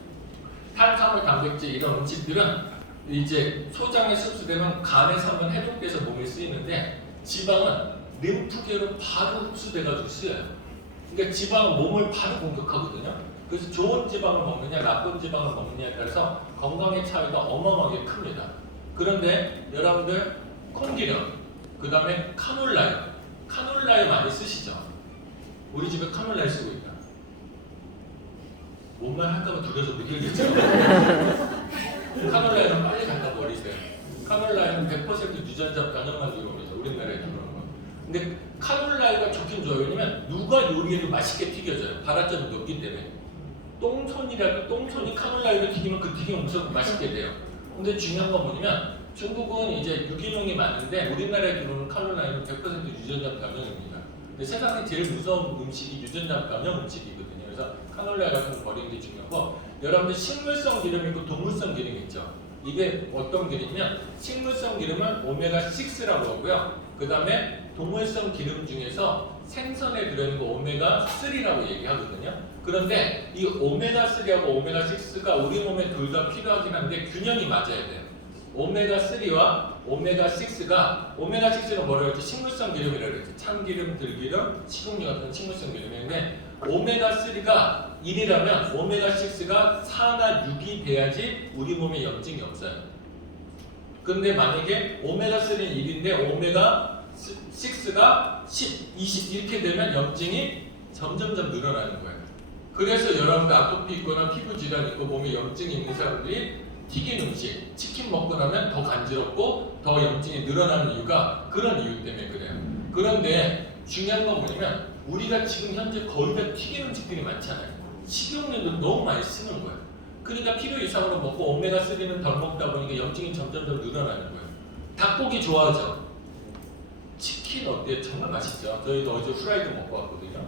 탄수화물, 단백질 이런 음식들은 이제 소장에 흡수되면 간에서 한번 해독돼서 몸에 쓰이는데 지방은 림프계로 바로 흡수돼가지고 쓰여요. 그러니까 지방은 몸을 바로 공격하거든요. 그래서 좋은 지방을 먹느냐 나쁜 지방을 먹느냐에 따라서 건강의 차이가 어마어마하게 큽니다. 그런데 여러분들 콩기름, 그 다음에 카놀라유 많이 쓰시죠? 우리 집에 카놀라유 쓰고 있다. 뭔 말 할까봐 두려워서 못 읽겠죠? 카놀라유는 빨리 갖다 버리세요. 카놀라유는 100% 유전자 변형만 이루어져 우리나라에도 그런 거. 근데 카놀라유가 좋긴 좋아요. 왜냐면 누가 요리해도 맛있게 튀겨져요. 발화점이 높기 때문에. 똥손이라도 똥손이 카놀라유를 튀기면 그 튀김은 무조건 맛있게 돼요. 근데 중요한 건 뭐냐면 중국은 이제 유기농이 많은데 우리나라에 들어오는 카놀라유는 100% 유전자 변형입니다. 근데 세상에 제일 무서운 음식이 유전자 변형 음식이거든요. 그래서 카놀라유 같은 거 버리는 게 중요하고 여러분들 식물성 기름 있고 동물성 기름 있죠. 이게 어떤 기름이면 식물성 기름은 오메가6라고 하고요. 그 다음에 동물성 기름 중에서 생선에 들어있는 거 오메가3라고 얘기하거든요. 그런데 이 오메가3하고 오메가6가 우리 몸에 둘 다 필요하긴 한데 균형이 맞아야 돼요. 오메가3와 오메가6가 오메가6는 뭐라고 했지? 식물성 기름이라고 했지. 참기름, 들기름, 식용유 같은 식물성 기름인데 오메가3가 1이라면 오메가6가 4나 6이 돼야지 우리 몸에 염증이 없어요. 근데 만약에 오메가3는 1인데 오메가6가 10, 20 이렇게 되면 염증이 점점점 늘어나는 거예요. 그래서 여러분들 아토피 있거나 피부 질환 있고 몸에 염증이 있는 사람들이 튀긴 음식, 치킨 먹고 나면 더 간지럽고 더 염증이 늘어나는 이유가 그런 이유 때문에 그래요. 그런데 중요한 건 뭐냐면 우리가 지금 현재 거의 다 튀긴 음식들이 많잖아요. 식용유도 너무 많이 쓰는 거예요. 그러니까 필요 이상으로 먹고 오메가3는 덜 먹다 보니까 염증이 점점 더 늘어나는 거예요. 닭고기 좋아하죠? 치킨 어때요? 정말 맛있죠? 저희도 어제 후라이드 먹고 왔거든요.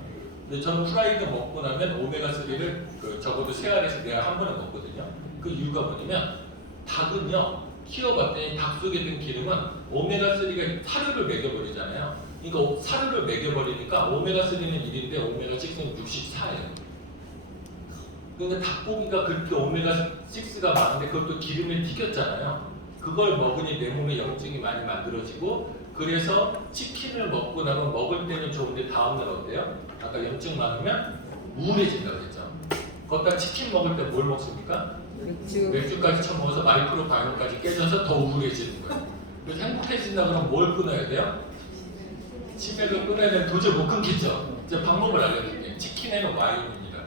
근데 저는 후라이드 먹고 나면 오메가3를 적어도 세 알에서 내가 한 번에 먹거든요. 그 이유가 뭐냐면 닭은요 키워봤더니 닭 속에 든 기름은 오메가3가 사료를 먹여버리잖아요. 그러니까 사료를 먹여버리니까 오메가3는 1인데 오메가6는 64예요. 그러니까 닭고기가 그렇게 오메가6가 많은데 그것도 기름에 튀겼잖아요. 그걸 먹으니 내 몸에 염증이 많이 만들어지고, 그래서 치킨을 먹고 나면 먹을 때는 좋은데 다음날 어때요? 아까 염증 많으면 우울해진다고 했죠. 거기다 치킨 먹을 때 뭘 먹습니까? 맥주까지 처먹어서 마이크로바이옴까지 깨져서 더 우울해지는 거예요. 그래서 행복해진다 그러면 뭘 끊어야 돼요? 치맥을 끊어야 되면 도저히 못 끊겠죠. 이제 방법을 알려드릴게요. 치킨에는 와인입니다.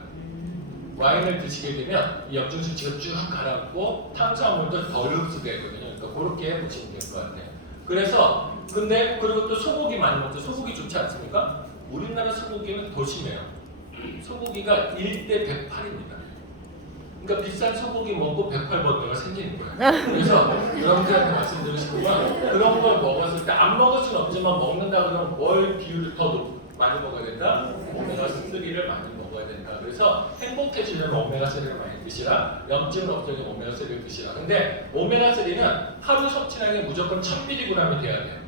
와인을 드시게 되면 이 염증 수치가 쭉 가라앉고 탄수화물도 덜 흡수되거든요. 그러니까 그렇게 해보시면 될 것 같아요. 그래서 근데 그리고 또 소고기 많이 먹죠. 소고기 좋지 않습니까? 우리나라 소고기는 더 심해요. 소고기가 1대 108입니다. 그러니까 비싼 소고기 먹고 108번뇌가 생기는 거예요. 그래서 여러분들한테 말씀드리고 싶은 건 그런 걸 먹었을 때 안 먹을 수는 없지만 먹는다 그러면 뭘 비율을 더 많이 먹어야 된다? 오메가3를 많이 먹어야 된다. 그래서 행복해지려면 오메가3를 많이 드시라. 염증을 없애려면 오메가3를 드시라. 근데 오메가3는 하루 섭취량이 무조건 1000mg이 돼야 돼요.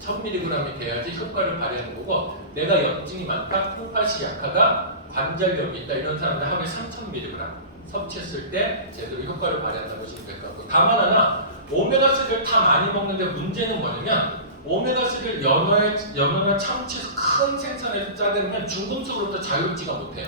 1000mg이 돼야지 효과를 발휘하는 거고, 내가 염증이 많다, 콩팥이 약하다, 관절염이 있다 이런 사람들 하루에 3000mg 섭취했을 때 제대로 효과를 발휘한다고 보시면 될 것 같고, 다만 하나 오메가3를 다 많이 먹는데 문제는 뭐냐면 오메가3를 연어나 참치에서 큰 생산해서 짜내면 중금속으로부터 자유롭지가 못해요.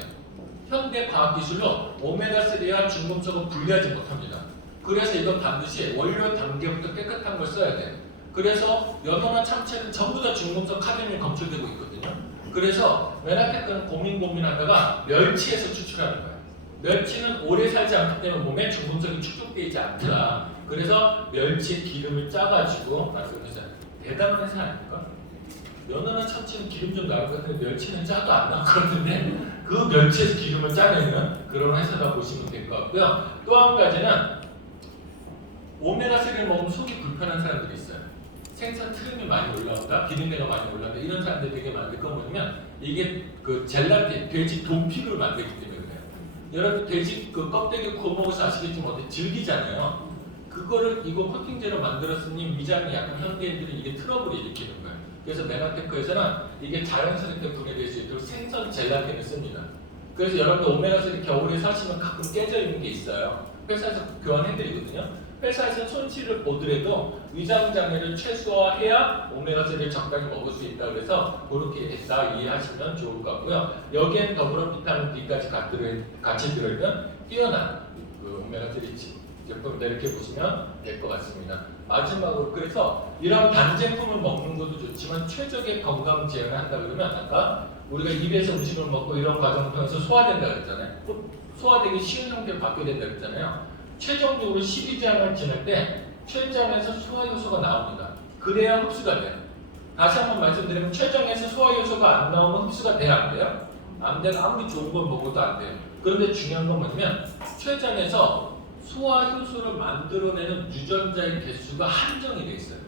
현대 과학기술로 오메가3와 중금속은 분리하지 못합니다. 그래서 이건 반드시 원료 단계부터 깨끗한 걸 써야 돼요. 그래서 연어나 참치는 전부 다 중금속 카드뮴이 검출되고 있거든요. 그래서 메나테크는 고민하다가 멸치에서 추출하는 거예요. 멸치는 오래 살지 않기 때문에 몸에 중금속이 축적되지 않더라. 그래서 멸치 기름을 짜가지고 말씀드렸어요. 대단한 회사 아닙니까? 연어나 참치는 기름 좀 나올 것 같은데 멸치는 짜도 안 나올 것 같은데 그 멸치에서 기름을 짜내는 그런 회사다 보시면 될 것 같고요. 또 한 가지는 오메가3를 먹으면 속이 불편한 사람들이 있어요. 생선 트림이 많이 올라온다, 비린내가 많이 올라온다 이런 사람들이 되게 많은데 그건 뭐냐면 이게 그 젤라틴, 돼지 돈피를 만들기 때문에 그래요. 여러분 돼지 그 껍데기 구워 먹어서 아시겠지만 어때 질기잖아요. 그거를 이거 코팅제로 만들었으니 위장이 약한 현대인들이 이게 트러블을 일으키는 거예요. 그래서 메나테크에서는 이게 자연스럽게 분해될 수 있도록 생선 젤라틴을 씁니다. 그래서 여러분들 오메가3 겨울에 사시면 가끔 깨져 있는 게 있어요. 회사에서 교환해드리거든요. 회사에서 손실을 보더라도 위장 장애를 최소화해야 오메가3를 적당히 먹을 수 있다. 그래서 그렇게 다 이해하시면 좋을 것 같고요. 여기엔 더불어 비타민 D까지 같이 들어있는 뛰어난 그 오메가3 제품 이렇게 보시면 될 것 같습니다. 마지막으로 그래서 이런 단제품을 먹는 것도 좋지만 최적의 건강 제한을 한다 그러면 아까 우리가 입에서 음식을 먹고 이런 과정을 통해서 소화된다 그랬잖아요. 소화되기 쉬운 형태로 바뀌어야 된다 그랬잖아요. 최종적으로 12장을 지날 때 췌장에서 소화효소가 나옵니다. 그래야 흡수가 돼요. 다시 한번 말씀드리면 췌장에서 소화효소가 안 나오면 흡수가 돼요? 안 돼요? 안 돼요. 아무리 좋은 걸 먹어도 안 돼요. 그런데 중요한 건 뭐냐면 췌장에서 소화효소를 만들어내는 유전자의 개수가 한정이 돼 있어요.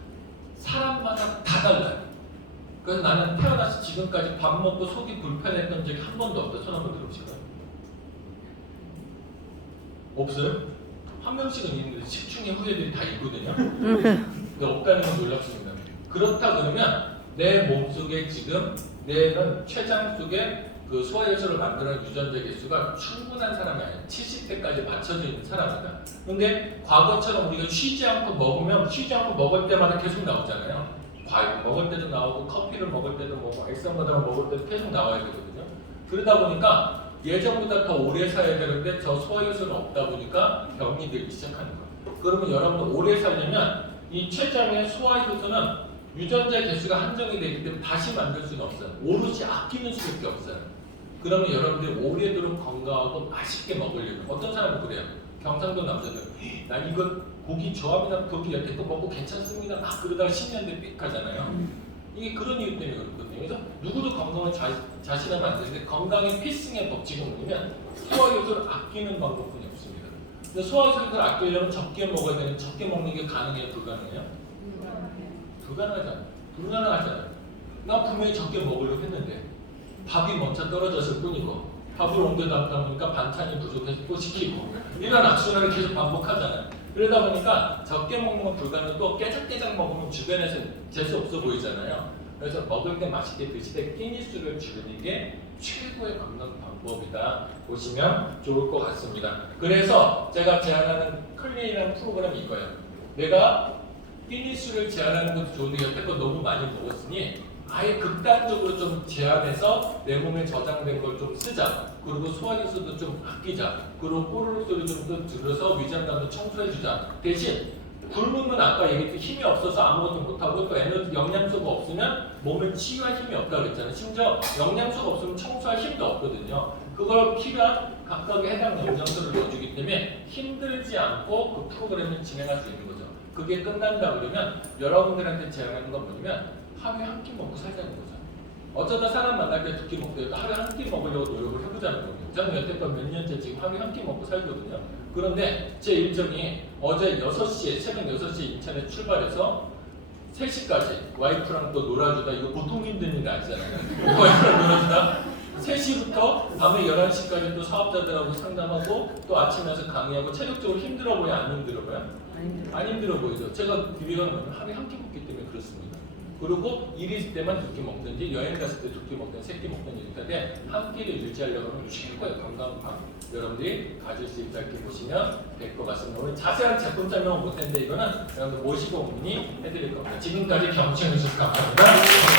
사람마다 다 달라요. 그래서 나는 태어나서 지금까지 밥 먹고 속이 불편했던 적이 한 번도 없다. 손 한번 들어보실까요? 없어요? 한 명씩은 있는데 식충의 후예들이 다 있거든요. 근데 없다는 건 놀랍습니다. 그렇다 그러면 내 몸속에 지금 내는 췌장 속에 그 소화효소를 만드는 유전자 개수가 충분한 사람이 아니에요. 70대까지 맞춰져 있는 사람이다. 근데 과거처럼 우리가 쉬지 않고 먹으면 쉬지 않고 먹을 때마다 계속 나오잖아요. 과일 먹을 때도 나오고 커피를 먹을 때도 뭐 액상과당을 먹을 때도 계속 나와야 되거든요. 그러다 보니까 예전보다 더 오래 살아야 되는데 저 소화효소는 없다 보니까 병이 들기 시작하는 거예요. 그러면 여러분 오래 살려면 이 췌장의 소화효소는 유전자 개수가 한정이 되기 때문에 다시 만들 수는 없어요. 오롯이 아끼는 수밖에 없어요. 그러면 여러분들이 오래도록 건강하고 맛있게 먹으려면 어떤 사람은 그래요. 경상도 남자들 난 이거 고기 조합이나 고기 여태 거 먹고 괜찮습니다. 막 그러다가 10년 뒤에 삑 하잖아요. 이게 그런 이유 때문에 그렇거든요. 그래서 누구도 건강을 자신하면 안 되는데 건강의 필승의 법칙은 뭐냐면 소화효소를 아끼는 방법뿐이 없습니다. 근데 소화효소를 아끼려면 적게 먹어야 되는 적게 먹는 게 가능해요? 불가능해요? 불가능하잖아요. 불가능하잖아요. 나 분명히 적게 먹으려고 했는데 밥이 먼저 떨어졌을 뿐이고 밥을 옮겨다 보니까 반찬이 부족해서 또 시키고 이런 악순환을 계속 반복하잖아요. 그러다 보니까 적게 먹는 건 불가능하고 깨작깨작 먹으면 주변에서 재수 없어 보이잖아요. 그래서 먹을 때 맛있게 드시되 끼니수를 줄이는 게 최고의 건강 방법이다 보시면 좋을 것 같습니다. 그래서 제가 제안하는 클린이라는 프로그램이 이거예요. 내가 끼니수를 제한하는 것도 좋은데 여태껏 너무 많이 먹었으니 아예 극단적으로 좀 제한해서 내 몸에 저장된 걸 좀 쓰자. 그리고 소화기수도 좀 아끼자. 그리고 꼬르륵 소리 좀 들어서 위장관도 청소해주자. 대신 굶으면 아까 얘기했듯이 힘이 없어서 아무것도 못하고 또 에너지 영양소가 없으면 몸을 치유할 힘이 없다고 그랬잖아요. 심지어 영양소가 없으면 청소할 힘도 없거든요. 그걸 필요한 각각의 해당 영양소를 넣어주기 때문에 힘들지 않고 그 프로그램을 진행할 수 있는 거죠. 그게 끝난다 그러면 여러분들한테 제안하는 건 뭐냐면 하루에 한 끼 먹고 살자는 거죠. 어쩌다 사람 만날 때 두 끼 먹고 하루에 한 끼 먹으려고 노력을 해보자는 거예요. 저는 여태껏 몇 년째 지금 하루에 한 끼 먹고 살거든요. 그런데 제 일정이 어제 6시에 새벽 6시에 인천에 출발해서 3시까지 와이프랑 또 놀아주다. 이거 보통 힘든 일 아니잖아요. 와이프랑 놀아주다 3시부터 밤에 11시까지 또 사업자들하고 상담하고 또 아침에 와서 강의하고 체력적으로 힘들어 보여 안 힘들어 보여? 안 힘들어 보이죠. 제가 비밀은 뭐냐면 하루에 한 끼 먹기 때문에 그렇습니다. 그리고 일 있을 때만 2끼 먹든지 여행 갔을 때 2끼 먹든지 3끼 먹든지 이렇게 한 끼를 유지하려고 하면 최고의 건강방 여러분들이 가질 수 있다 이렇게 보시면 될 것 같습니다. 오늘 자세한 제품 설명은 못했는데 이거는 여러분들 모시고 문의 해드릴 겁니다. 지금까지 경청해 주셔서 감사합니다.